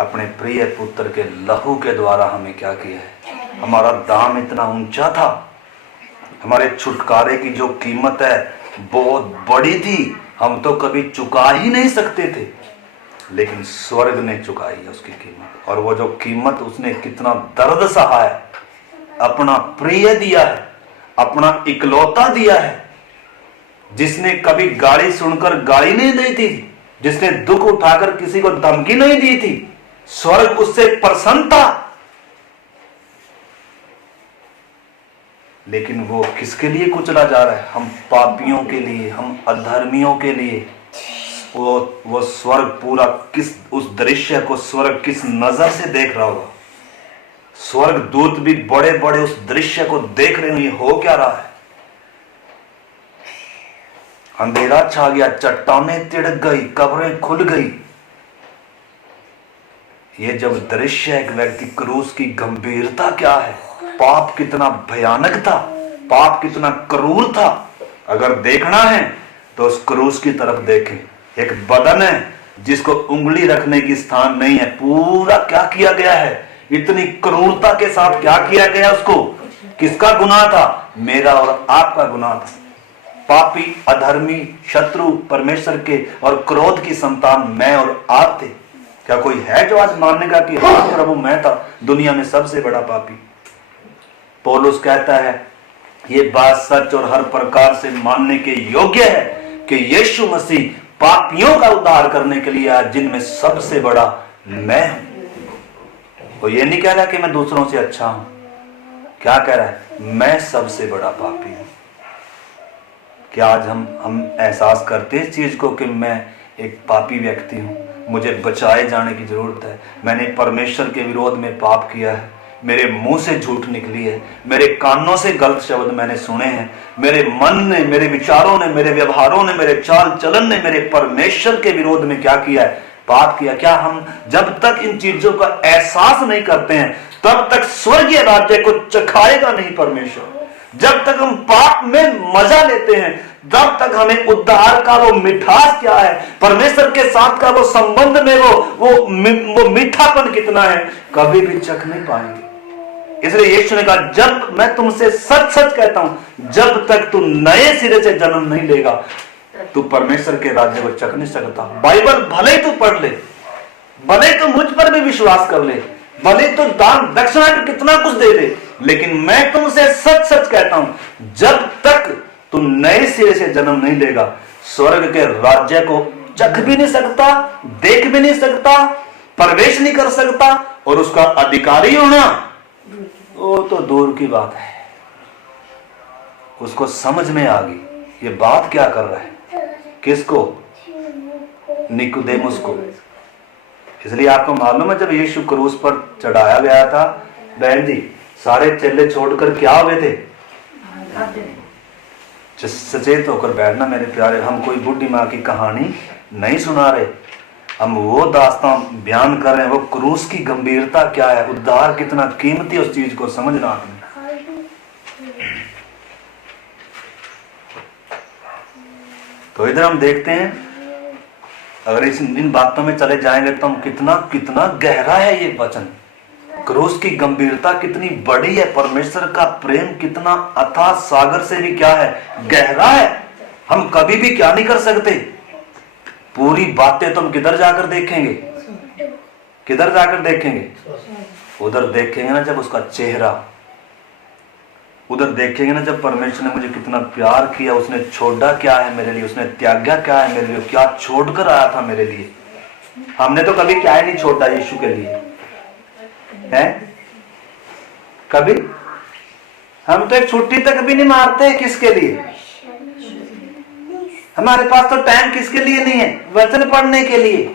अपने प्रिय पुत्र के लहू के द्वारा हमें क्या किया है। हमारा दाम इतना ऊंचा था, हमारे छुटकारे की जो कीमत है बहुत बड़ी थी, हम तो कभी चुका ही नहीं सकते थे, लेकिन स्वर्ग ने चुकाई है उसकी कीमत। और वो जो कीमत उसने कितना दर्द सहा है, अपना प्रिय दिया है, अपना इकलौता दिया है, जिसने कभी गाली सुनकर गाली नहीं दी थी, जिसने दुख उठाकर किसी को धमकी नहीं दी थी, स्वर्ग उससे प्रसन्न था। लेकिन वो किसके लिए कुचला जा रहा है? हम पापियों के लिए, हम अधर्मियों के लिए। वो स्वर्ग पूरा किस, उस दृश्य को स्वर्ग किस नजर से देख रहा होगा। स्वर्ग दूत भी बड़े बड़े उस दृश्य को देख रहे हैं, हो क्या रहा है। अंधेरा छा गया, चट्टानें तिड़क गई, कब्रें खुल गई। ये जब दृश्य, एक व्यक्ति, क्रूस की गंभीरता क्या है, पाप कितना भयानक था, पाप कितना क्रूर था। अगर देखना है तो उस क्रूस की तरफ देखें। एक बदन है जिसको उंगली रखने की स्थान नहीं है, पूरा क्या किया गया है, इतनी क्रूरता के साथ क्या किया गया उसको। किसका गुनाह था? मेरा और आपका गुनाह था। पापी, अधर्मी, शत्रु परमेश्वर के और क्रोध की संतान मैं और आप थे। क्या कोई है जो आज मानेगा कि हाँ प्रभु मैं था दुनिया में सबसे बड़ा पापी? पौलुस कहता है ये बात सच और हर प्रकार से मानने के योग्य है कि यीशु मसीह पापियों का उद्धार करने के लिए आया, जिनमें सबसे बड़ा मैं हूं। वो ये नहीं कह रहा कि मैं दूसरों से अच्छा हूं, क्या कह रहा है? मैं सबसे बड़ा पापी हूं। क्या आज हम एहसास करते हैं इस चीज को कि मैं एक पापी व्यक्ति हूं, मुझे बचाए जाने की जरूरत है। मैंने परमेश्वर के विरोध में पाप किया है, मेरे मुंह से झूठ निकली है, मेरे कानों से गलत शब्द मैंने सुने हैं, मेरे मन ने, मेरे विचारों ने, मेरे व्यवहारों ने, मेरे चाल चलन ने मेरे परमेश्वर के विरोध में क्या किया है? पाप किया। क्या हम जब तक इन चीजों का एहसास नहीं करते हैं तब तक स्वर्गीय राज्य को चखाएगा नहीं परमेश्वर। जब तक हम पाप में मजा लेते हैं तब तक हमें उद्धार का वो मिठास क्या है, परमेश्वर के साथ का वो संबंध में वो मीठापन कितना है, कभी भी चख नहीं पाएंगे। इसलिए यीशु ने कहा जब मैं तुमसे सच सच कहता हूं, जब तक तू नए सिरे से जन्म नहीं लेगा तू परमेश्वर के राज्य को चख नहीं सकता। बाइबल भले ही तू पढ़ ले, भले तो मुझ पर भी विश्वास कर ले, भले तो दान दक्षिणा कितना कुछ दे दे, लेकिन मैं तुमसे सच सच कहता हूं जब तक तू नए सिरे से जन्म नहीं लेगा, स्वर्ग के राज्य को चख भी नहीं सकता, देख भी नहीं सकता, प्रवेश नहीं कर सकता, और उसका अधिकारी होना वो तो दूर की बात है। उसको समझ में आ गई ये बात क्या कर रहा है, किसको? निकोदेमुस को। इसलिए आपको मालूम है जब यीशु क्रूस पर चढ़ाया गया था, बहन जी, सारे चेले छोड़कर क्या हुए थे? सचेत होकर बैठना मेरे प्यारे, हम कोई बुढ़ी माँ की कहानी नहीं सुना रहे, हम वो दास्तान बयान कर रहे हैं, वो क्रूस की गंभीरता क्या है, उद्धार कितना कीमती, उस चीज को समझना आपने। तो इधर हम देखते हैं, अगर इन बातों में चले जाएंगे तो हम कितना कितना गहरा है ये वचन, क्रूस की गंभीरता कितनी बड़ी है, परमेश्वर का प्रेम कितना अथाह सागर से भी क्या है, गहरा है। हम कभी भी क्या नहीं कर सकते, पूरी बातें तो हम किधर जाकर देखेंगे, किधर जाकर देखेंगे? उधर देखेंगे ना जब उसका चेहरा, उधर देखेंगे ना जब परमेश्वर ने मुझे कितना प्यार किया, उसने छोड़ा क्या है मेरे लिए, उसने त्यागा क्या है मेरे लिए, क्या छोड़कर आया था मेरे लिए। हमने तो कभी क्या ही नहीं छोड़ा यीशु के लिए, है कभी? हम तो एक छुट्टी तक भी नहीं मारते, किसके लिए? हमारे पास तो टाइम किसके लिए नहीं है? वचन पढ़ने के लिए।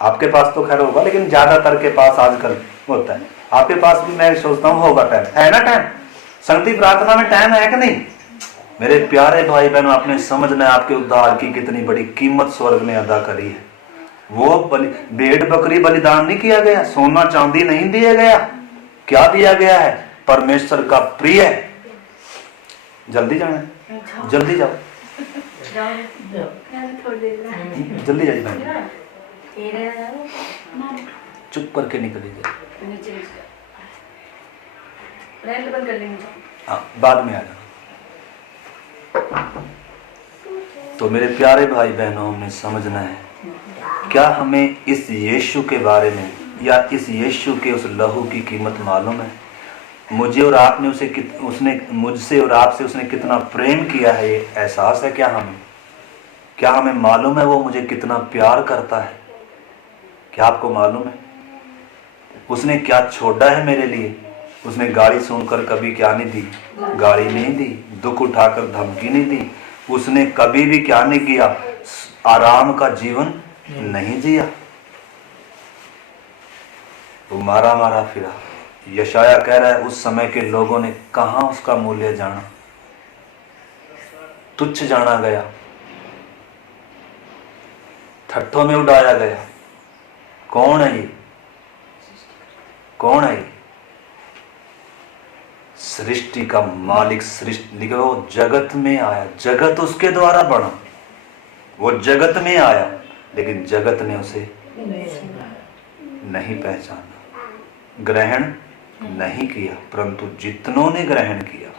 आपके पास तो खैर होगा, लेकिन ज्यादातर के पास आजकल होता है। आपके पास भी मैं सोचता हूँ होगा टाइम, है ना? टाइम संगति प्रार्थना में टाइम है कि नहीं? मेरे प्यारे भाई बहनों, आपने समझना है आपके उद्धार की कितनी बड़ी कीमत स्वर्ग ने अदा करी है। वो भेड़ बकरी बलिदान नहीं किया गया, सोना चांदी नहीं दिया गया, क्या दिया गया है? परमेश्वर का प्रिय। जल्दी जाना, जल्दी जाओ, जल्दी जाइए बहन, चुप करके निकली जाए, हाँ बाद में आ जाना। तो मेरे प्यारे भाई बहनों, हमें समझना है, क्या हमें इस यीशु के बारे में या इस यीशु के उस लहू की कीमत मालूम है? मुझे और आपने उसने मुझसे और आपसे उसने कितना प्रेम किया है, ये एहसास है क्या हमें? क्या हमें मालूम है वो मुझे कितना प्यार करता है? क्या आपको मालूम है उसने क्या छोड़ा है मेरे लिए? उसने गाली सुनकर कभी क्या नहीं दी, गाली नहीं दी, दुख उठाकर धमकी नहीं दी, उसने कभी भी क्या नहीं किया, आराम का जीवन नहीं जिया, वो मारा मारा फिरा। यशाया कह रहा है उस समय के लोगों ने कहां उसका मूल्य जाना, तुच्छ जाना गया, ठट्ठों में उड़ाया गया। कौन है ये? कौन है ये? सृष्टि का मालिक, सृष्टि लिखो, वो जगत में आया, जगत उसके द्वारा बना, वो जगत में आया, लेकिन जगत ने उसे नहीं पहचाना, ग्रहण नहीं किया, परंतु जितनों ने ग्रहण किया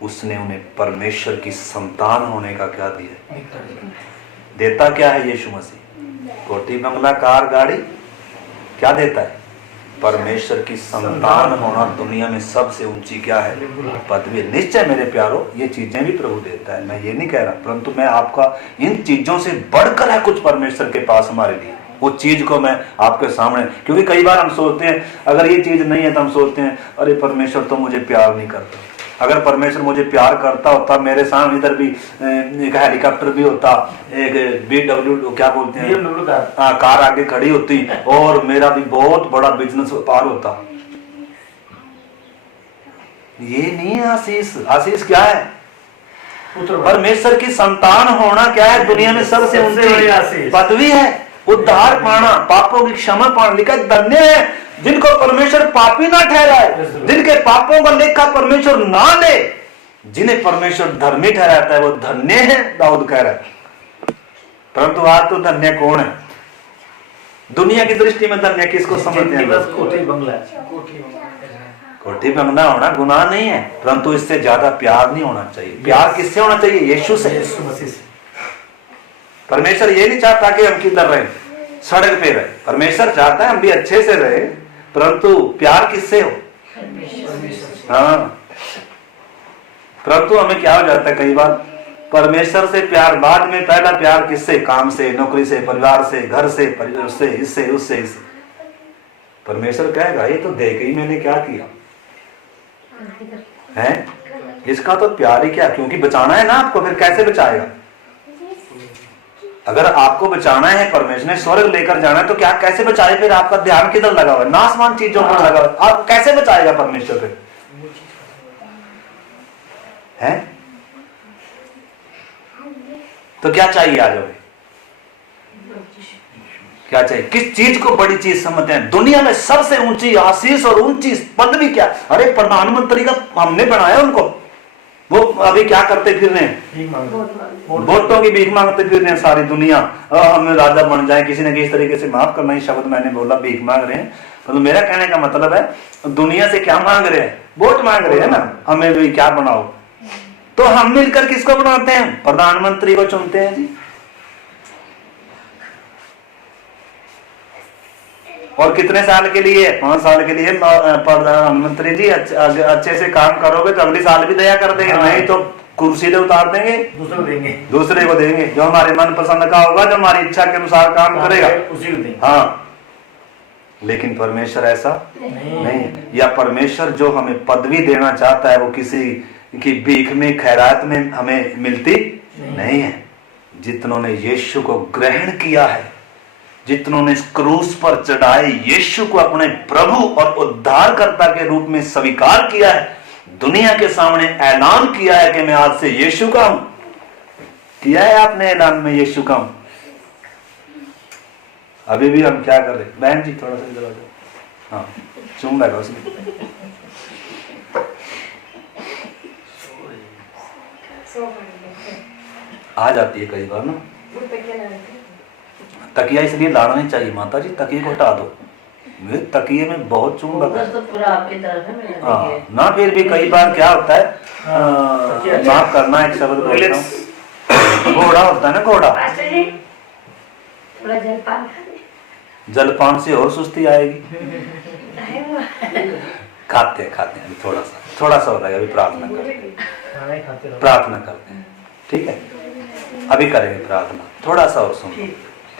उसने उन्हें परमेश्वर की संतान होने का क्या दिया? देता क्या है यीशु मसीह? कोठी बंगला कार गाड़ी क्या देता है? परमेश्वर की संतान होना दुनिया में सबसे ऊंची क्या है? पदवी। निश्चय मेरे प्यारो, ये चीजें भी प्रभु देता है, मैं ये नहीं कह रहा, परंतु मैं आपका इन चीजों से बढ़कर है कुछ परमेश्वर के पास हमारे लिए, वो चीज को मैं आपके सामने, क्योंकि कई बार हम सोचते हैं अगर ये चीज नहीं है तो हम सोचते हैं अरे परमेश्वर तो मुझे प्यार नहीं करता। अगर परमेश्वर मुझे प्यार करता होता, मेरे सामने इधर भी एक हेलीकॉप्टर भी होता, एक BMW क्या बोलते हैं कार आगे खड़ी होती, और मेरा भी बहुत बड़ा बिजनेस पार होता। ये नहीं है आशीष। आशीष क्या है? परमेश्वर की संतान होना क्या है? दुनिया में सबसे ऊंची पदवी है, उद्धार पाना, पापों की क्षमा पाना। लिखा धन्य है जिनको परमेश्वर पापी ना ठहराए, जिनके पापों का लेखा परमेश्वर ना ले, जिन्हें परमेश्वर धर्मी ठहराता है वो धन्य है, दाऊद कह रहा है। परंतु आज तो धन्य कौन है? दुनिया की दृष्टि में धन्य किसको समझते हैं? कोठी बंगला होना गुनाह नहीं है, परंतु इससे ज्यादा प्यार नहीं होना चाहिए। प्यार किससे होना चाहिए? यीशु से। परमेश्वर ये नहीं चाहता कि हम किधर रहे, सड़क पे रहे। परमेश्वर चाहता है हम भी अच्छे से रहे, परंतु प्यार किससे हो? हाँ, परंतु हमें क्या हो जाता है कई बार, परमेश्वर से प्यार बाद में, पहला प्यार किससे? काम से, नौकरी से, परिवार से, घर से, परिवार से, इससे, उससे, इससे। परमेश्वर कहेगा ये तो दे के ही मैंने क्या किया है, इसका तो प्यार ही क्या, क्योंकि बचाना है ना आपको, फिर कैसे बचाएगा? अगर आपको बचाना है, परमेश्वर ने स्वर्ग लेकर जाना है, तो क्या कैसे बचाए? फिर आपका ध्यान किधर लगा हुआ है? नासवान चीजों पर लगा हुआ है, आप कैसे बचाएगा परमेश्वर फिर? है तो क्या चाहिए आज हमें? क्या चाहिए? किस चीज को बड़ी चीज समझते हैं? दुनिया में सबसे ऊंची आशीष और ऊंची पदवी क्या? अरे प्रधानमंत्री का हमने बनाया उनको, वो अभी क्या करते फिर रहे हैं? वोटों की भीख मांगते फिर रहे हैं सारी दुनिया। हम राजा बन जाए, किसी न किसी तरीके से, माफ करना ही शब्द मैंने बोला, भीख मांग रहे हैं, तो मेरा कहने का मतलब है दुनिया से क्या मांग रहे हैं? वोट मांग रहे हैं ना, हमें भी क्या बनाओ। तो हम मिलकर किसको बनाते हैं? प्रधानमंत्री को चुनते हैं जी। और कितने साल के लिए? 5 साल के लिए। प्रधानमंत्री जी अच्छे से काम करोगे तो अगले साल भी दया कर देंगे, नहीं तो कुर्सी से उतार देंगे, दूसरे को देंगे। जो हमारे मन पसंद का होगा, जो हमारी इच्छा के अनुसार काम करेगा, उसी को देंगे। हाँ, लेकिन परमेश्वर ऐसा नहीं। या परमेश्वर जो हमें पदवी देना चाहता है वो किसी की भीख में, खैरात में हमें मिलती नहीं है। जितनों ने यीशु को ग्रहण किया है, जितनों ने क्रूस पर चढ़ाए यीशु को अपने प्रभु और उद्धारकर्ता के रूप में स्वीकार किया है, दुनिया के सामने ऐलान किया है कि मैं आज से यीशु का हूं। किया है आपने ऐलान में यीशु का हूं? अभी भी हम क्या कर रहे? बहन जी थोड़ा सा इधर आ जाओ। हाँ, चुम बैठो उसमें। आ जाती है कई बार ना तकिया, इसलिए लाना नहीं चाहिए माता जी, तकिए को हटा दो। मेरे तकिए में बहुत चुम लगा है। हाँ ना, फिर भी कई बार क्या होता है, माफ करना एक शब्द बोलता हूँ, घोड़ा होता है ना, घोड़ा, जलपान से और सुस्ती आएगी। खाते हैं थोड़ा सा हो रहा है, अभी प्रार्थना करते हैं, ठीक है? अभी करेंगे प्रार्थना, थोड़ा सा और सुनो,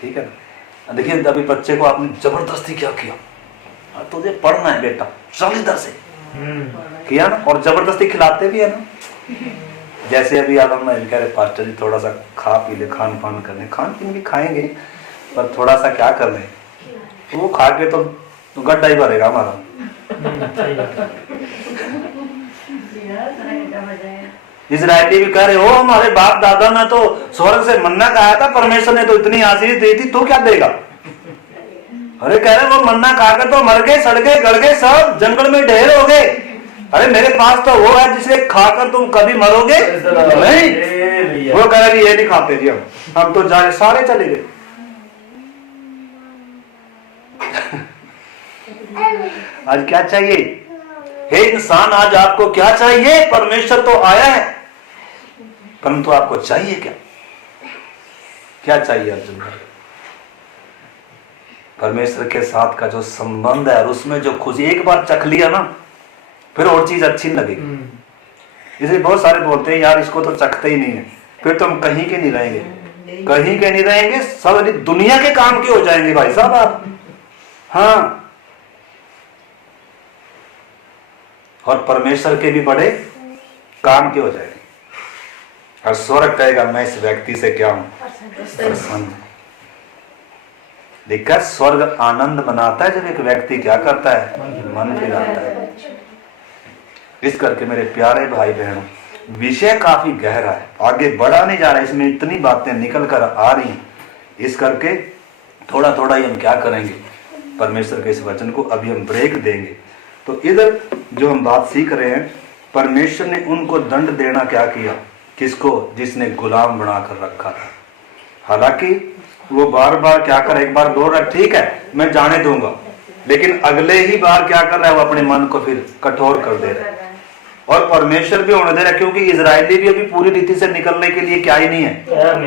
ठीक है ना? देखिए अभी बच्चे को आपने जबरदस्ती क्या किया, तुझे पढ़ना है बेटा, चल इधर से, किया ना? और जबरदस्ती खिलाते भी है ना। जैसे अभी आप हम कह रहे पास्टर जी थोड़ा सा खा पी ले, खान पान करने, खान पीन भी खाएंगे, पर थोड़ा सा क्या कर ले, तो वो खा के तो गड्ढा ही भरेगा हमारा। इजरायली भी कह रहे हो हमारे बाप दादा ने तो स्वर्ग से मन्ना खाया था, परमेश्वर ने तो इतनी आशीष दी थी, तो क्या देगा? अरे कह रहे वो मन्ना खाकर तो मर गए, सड़ गए, गड़ गए, सब जंगल में ढेर हो गए। अरे मेरे पास तो वो है जिसे खाकर तुम कभी मरोगे नहीं। वो कह रहे ये नहीं खाते जी, हम तो जाए, सारे चले गए। आज क्या चाहिए? हे इंसान, आज आपको क्या चाहिए? परमेश्वर तो आया है, परंतु आपको चाहिए क्या? क्या चाहिए अर्जुन? परमेश्वर के साथ का जो संबंध है और उसमें जो खुशी, एक बार चख लिया ना, फिर और चीज अच्छी नहीं लगेगी। इसलिए बहुत सारे बोलते हैं यार इसको तो चखते ही नहीं है, फिर तो हम कहीं के नहीं रहेंगे, कहीं के नहीं रहेंगे, सब दुनिया के काम के हो जाएंगे भाई साहब आप। हाँ, और परमेश्वर के भी बड़े काम के हो जाएंगे। और स्वर्ग कहेगा मैं इस व्यक्ति से क्या हूं? प्रसन्न। देखा, स्वर्ग आनंद मनाता है जब एक व्यक्ति क्या करता है? मन फिराता है। इस करके मेरे प्यारे भाई बहनों, विषय काफी गहरा है, आगे बढ़ा नहीं जा रहा है, इसमें इतनी बातें निकल कर आ रही हैं। इस करके थोड़ा थोड़ा ही हम क्या करेंगे, परमेश्वर के इस वचन को अभी हम ब्रेक देंगे। तो इधर जो हम बात सीख रहे हैं, परमेश्वर ने उनको दंड देना क्या किया? किसको? जिसने गुलाम बनाकर रखा था। हालांकि वो बार बार क्या कर, एक बार बोल रहा है ठीक है मैं जाने दूंगा, लेकिन अगले ही बार क्या कर रहा है, वो अपने मन को फिर कठोर कर दे रहा है। और परमेश्वर भी होने दे रहा है, क्योंकि इजरायली भी अभी पूरी रीति से निकलने के लिए क्या ही नहीं है,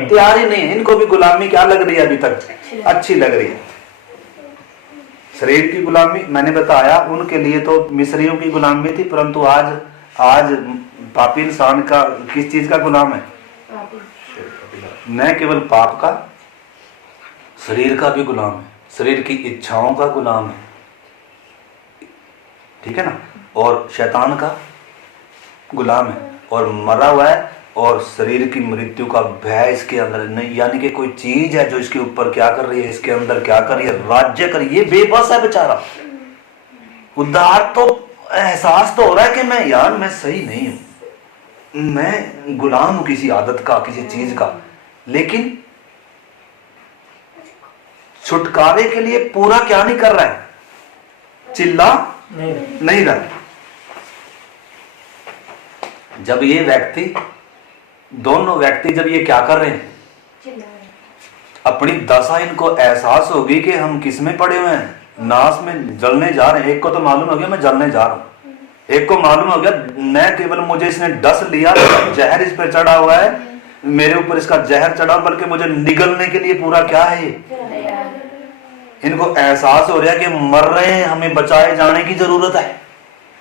तैयार ही नहीं है। इनको भी गुलामी क्या लग रही है? अभी तक अच्छी लग रही है। शरीर की गुलामी मैंने बताया, उनके लिए तो मिस्रियों की गुलामी थी, परंतु आज पापी इंसान का किस चीज का गुलाम है? न केवल पाप का, शरीर का भी गुलाम है, शरीर की इच्छाओं का गुलाम है, ठीक है ना, और शैतान का गुलाम है, और मरा हुआ है, और शरीर की मृत्यु का भय इसके अंदर नहीं, यानी कि कोई चीज है जो इसके ऊपर क्या कर रही है, इसके अंदर क्या कर रही है, राज्य कर रही है। ये बेबस है बेचारा। उद्धार तो एहसास तो हो रहा है कि मैं यार मैं सही नहीं हूं, मैं गुलाम हूं किसी आदत का, किसी चीज का, लेकिन छुटकारे के लिए पूरा क्या नहीं कर रहा है, चिल्ला नहीं रहा। जब ये व्यक्ति, दोनों व्यक्ति जब ये क्या कर रहे हैं, अपनी दशा इनको एहसास होगी कि हम किस में पड़े हुए हैं, नाश में जलने जा रहे हैं। एक को तो मालूम हो गया मैं जलने जा रहा हूं, एक को मालूम हो गया न केवल मुझे इसने डस लिया, जहर इस पर चढ़ा हुआ है, मेरे ऊपर इसका जहर चढ़ा, बल्कि मुझे निगलने के लिए पूरा क्या है ये। इनको एहसास हो रहा है कि मर रहे हैं, हमें बचाए जाने की जरूरत है।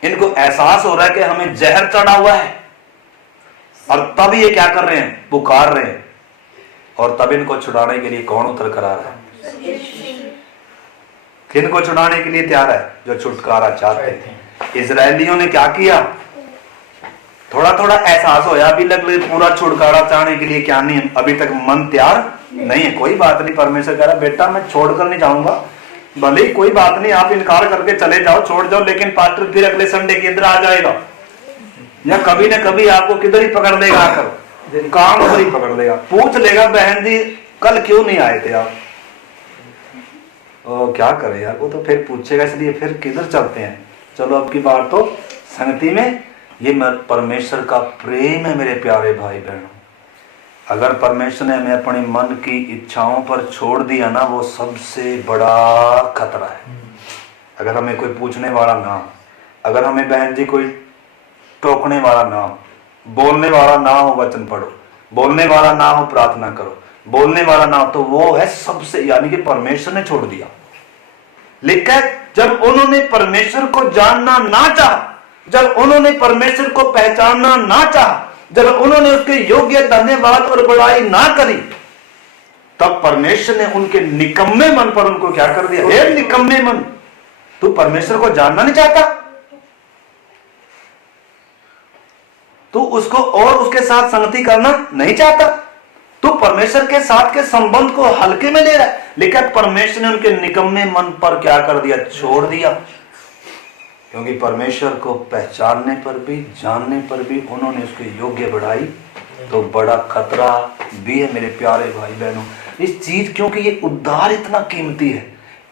इनको एहसास हो रहा है कि हमें जहर चढ़ा हुआ है, और तब ये क्या कर रहे हैं, पुकार रहे हैं। और तब इनको छुड़ाने के लिए कौन उतर कर आ रहा है, किनको छुड़ाने के लिए तैयार है, जो छुटकारा चाहते थे। इजरायलियों ने क्या किया, थोड़ा थोड़ा एहसास होया, अभी लग पूरा छुटकारा चाहने के लिए क्या नहीं, अभी तक मन तैयार नहीं है। कोई बात नहीं, परमेश्वर कह रहा बेटा मैं छोड़कर नहीं जाऊंगा, भले ही कोई बात नहीं, आप इनकार करके चले जाओ, छोड़ जाओ, लेकिन पास्टर फिर अगले संडे के इधर आ जाएगा, या कभी न कभी आपको किधर ही पकड़ लेगा, आकर काम पर ही पकड़ लेगा, पूछ लेगा बहन जी कल क्यों नहीं आए थे आप। क्या करें यार, वो तो फिर पूछेगा, इसलिए फिर किधर चलते हैं। चलो अब की बार तो संगति में, ये परमेश्वर का प्रेम है मेरे प्यारे भाई बहनों। अगर परमेश्वर ने हमें अपने मन की इच्छाओं पर छोड़ दिया ना, वो सबसे बड़ा खतरा है। अगर हमें कोई पूछने वाला ना हो, अगर हमें बहन जी कोई टोकने वाला ना हो, बोलने वाला ना हो वचन पढ़ो, बोलने वाला ना हो प्रार्थना करो, बोलने वाला ना हो, तो वो है सबसे, यानी कि परमेश्वर ने छोड़ दिया। लिखा जब उन्होंने परमेश्वर को जानना ना चाहा, जब उन्होंने परमेश्वर को पहचानना ना चाहा, जब उन्होंने उसके योग्य धन्यवाद और बड़ाई ना करी, तब परमेश्वर ने उनके निकम्मे मन पर उनको क्या कर दिया, हे निकम्मे मन, तू परमेश्वर को जानना नहीं चाहता, तू उसको और उसके साथ संगति करना नहीं चाहता, तू परमेश्वर के साथ के संबंध को हल्के में ले रहा है। लेकिन परमेश्वर ने उनके निकम्मे मन पर क्या कर दिया, छोड़ दिया। क्योंकि परमेश्वर को पहचानने पर भी, जानने पर भी उन्होंने उसके योग्य बढ़ाई, तो बड़ा खतरा भी है मेरे प्यारे भाई बहनों इस चीज। क्योंकि ये उद्धार इतना कीमती है,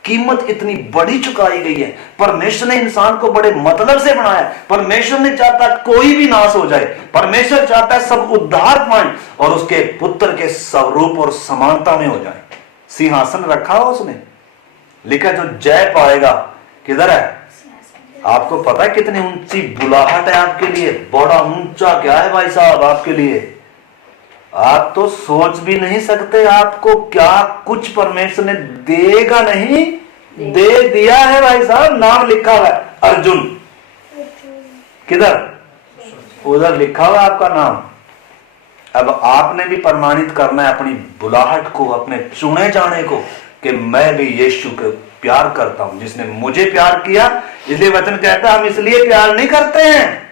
कीमत इतनी बड़ी चुकाई गई है। परमेश्वर ने इंसान को बड़े मतलब से बनाया। परमेश्वर ने चाहता कोई भी नाश हो जाए, परमेश्वर चाहता है सब उद्धार पाएं और उसके पुत्र के स्वरूप और समानता में हो जाए। सिंहासन रखा हो उसने, लिखा जो जय पाएगा किधर है, आपको पता है कितनी ऊंची बुलाहट है आपके लिए, बड़ा ऊंचा क्या है भाई साहब आपके लिए, आप तो सोच भी नहीं सकते आपको क्या कुछ परमेश्वर ने देगा नहीं दे दिया है भाई साहब। नाम लिखा हुआ है अर्जुन, किधर, उधर लिखा हुआ है आपका नाम। अब आपने भी प्रमाणित करना है अपनी बुलाहट को, अपने चुने जाने को, कि मैं भी यीशु को प्यार करता हूं, जिसने मुझे प्यार किया। इसलिए वचन कहता है हम इसलिए प्यार नहीं करते हैं,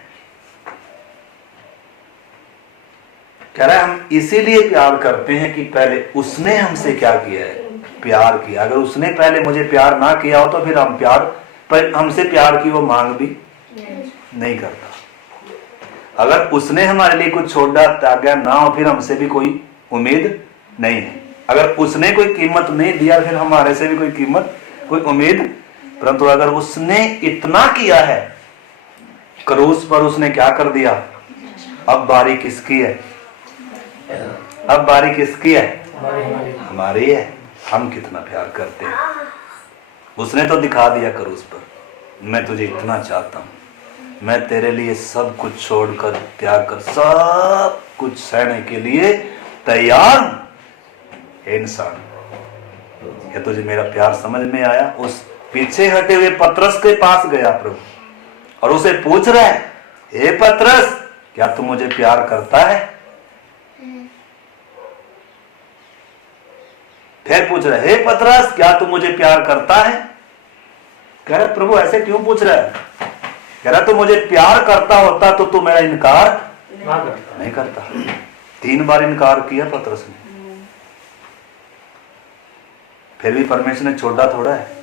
कह रहा है हम इसीलिए प्यार करते हैं कि पहले उसने हमसे क्या किया है, प्यार किया। अगर उसने पहले मुझे प्यार ना किया हो तो फिर हम प्यार पर हमसे प्यार की वो मांग भी नहीं करता। अगर उसने हमारे लिए कुछ छोड़ा त्यागा ना हो, फिर हमसे भी कोई उम्मीद नहीं है। अगर उसने कोई कीमत नहीं दिया, फिर हमारे से भी कोई कीमत, कोई उम्मीद। परंतु अगर उसने इतना किया है, क्रूस पर उसने क्या कर दिया, अब बारी किसकी है, अब बारी किसकी है, हमारी है। हम कितना प्यार करते हैं। उसने तो दिखा दिया क्रूस पर, मैं तुझे इतना चाहता हूं, मैं तेरे लिए सब कुछ छोड़कर, त्याग कर, सब कुछ सहने के लिए तैयार हूं। इंसान, क्या तुझे मेरा प्यार समझ में आया? उस पीछे हटे हुए पतरस के पास गया प्रभु और उसे पूछ रहा है, हे पतरस, क्या तू मुझे प्यार करता है? फिर पूछ रहा है, हे पतरस क्या तू मुझे प्यार करता है? कह रहा प्रभु ऐसे क्यों पूछ रहा है? कह रहा तू मुझे प्यार करता होता तो तू मेरा इनकार नहीं करता। 3 बार इनकार किया पतरस ने, फिर भी परमेश्वर ने छोड़ा थोड़ा है।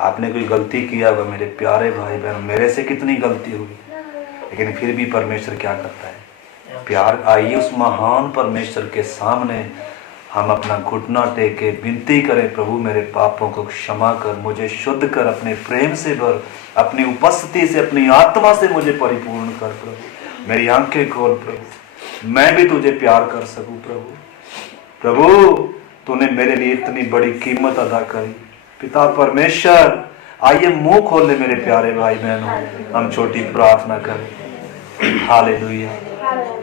आपने कोई गलती किया होगा मेरे प्यारे भाई बहन, मेरे से कितनी गलती हुई, लेकिन फिर भी परमेश्वर क्या करता है? प्यार। आइए उस महान परमेश्वर के सामने हम अपना घुटना टेक के विनती करें, प्रभु मेरे पापों को क्षमा कर, मुझे शुद्ध कर, अपने प्रेम से भर, अपनी उपस्थिति से, अपनी आत्मा से मुझे परिपूर्ण कर प्रभु। मेरी आंखें खोल प्रभु, मैं भी तुझे प्यार कर सकूं प्रभु। प्रभु तूने मेरे लिए इतनी बड़ी कीमत अदा करी। पिता परमेश्वर आइए मुंह खोल ले मेरे प्यारे भाई बहनों, हम छोटी प्रार्थना करें। हालेलुया,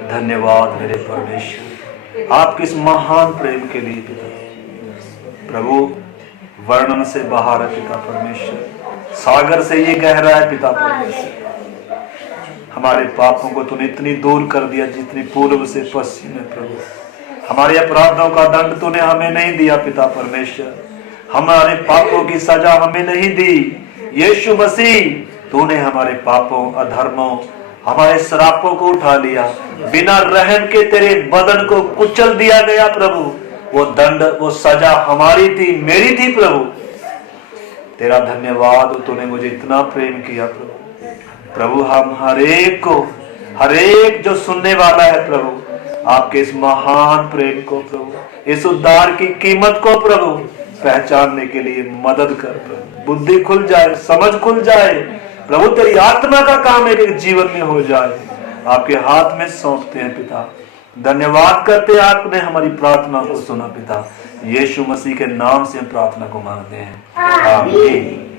धन्यवाद मेरे परमेश्वर आपके इस महान प्रेम के लिए पिता। प्रभु वर्णन से बाहर है पिता परमेश्वर, सागर से ये गहरा है पिता परमेश्वर। हमारे पापों को तूने इतनी दूर कर दिया जितनी पूर्व से पश्चिम है प्रभु। हमारे अपराधों का दंड तूने हमें नहीं दिया पिता परमेश्वर, हमारे पापों की सजा हमें नहीं दी। यीशु मसीह तूने हमारे पापों, अधर्मों, हमारे श्रापों को उठा लिया, बिना रहम के तेरे बदन को कुचल दिया गया प्रभु। वो दंड, वो सजा हमारी थी, मेरी थी प्रभु। तेरा धन्यवाद, तूने मुझे इतना प्रेम किया प्रभु। प्रभु हम हर एक जो सुनने वाला है प्रभु, आपके इस महान प्रेम को प्रभु, इस उद्धार की कीमत को प्रभु पहचानने के लिए मदद कर प्रभु। बुद्धि खुल जाए, समझ खुल जाए प्रभु, तेरी आत्मा का काम एक जीवन में हो जाए। आपके हाथ में सौंपते हैं पिता। धन्यवाद करते हैं, आपने हमारी प्रार्थना को सुना पिता। यीशु मसीह के नाम से हम प्रार्थना को मांगते हैं, आमीन।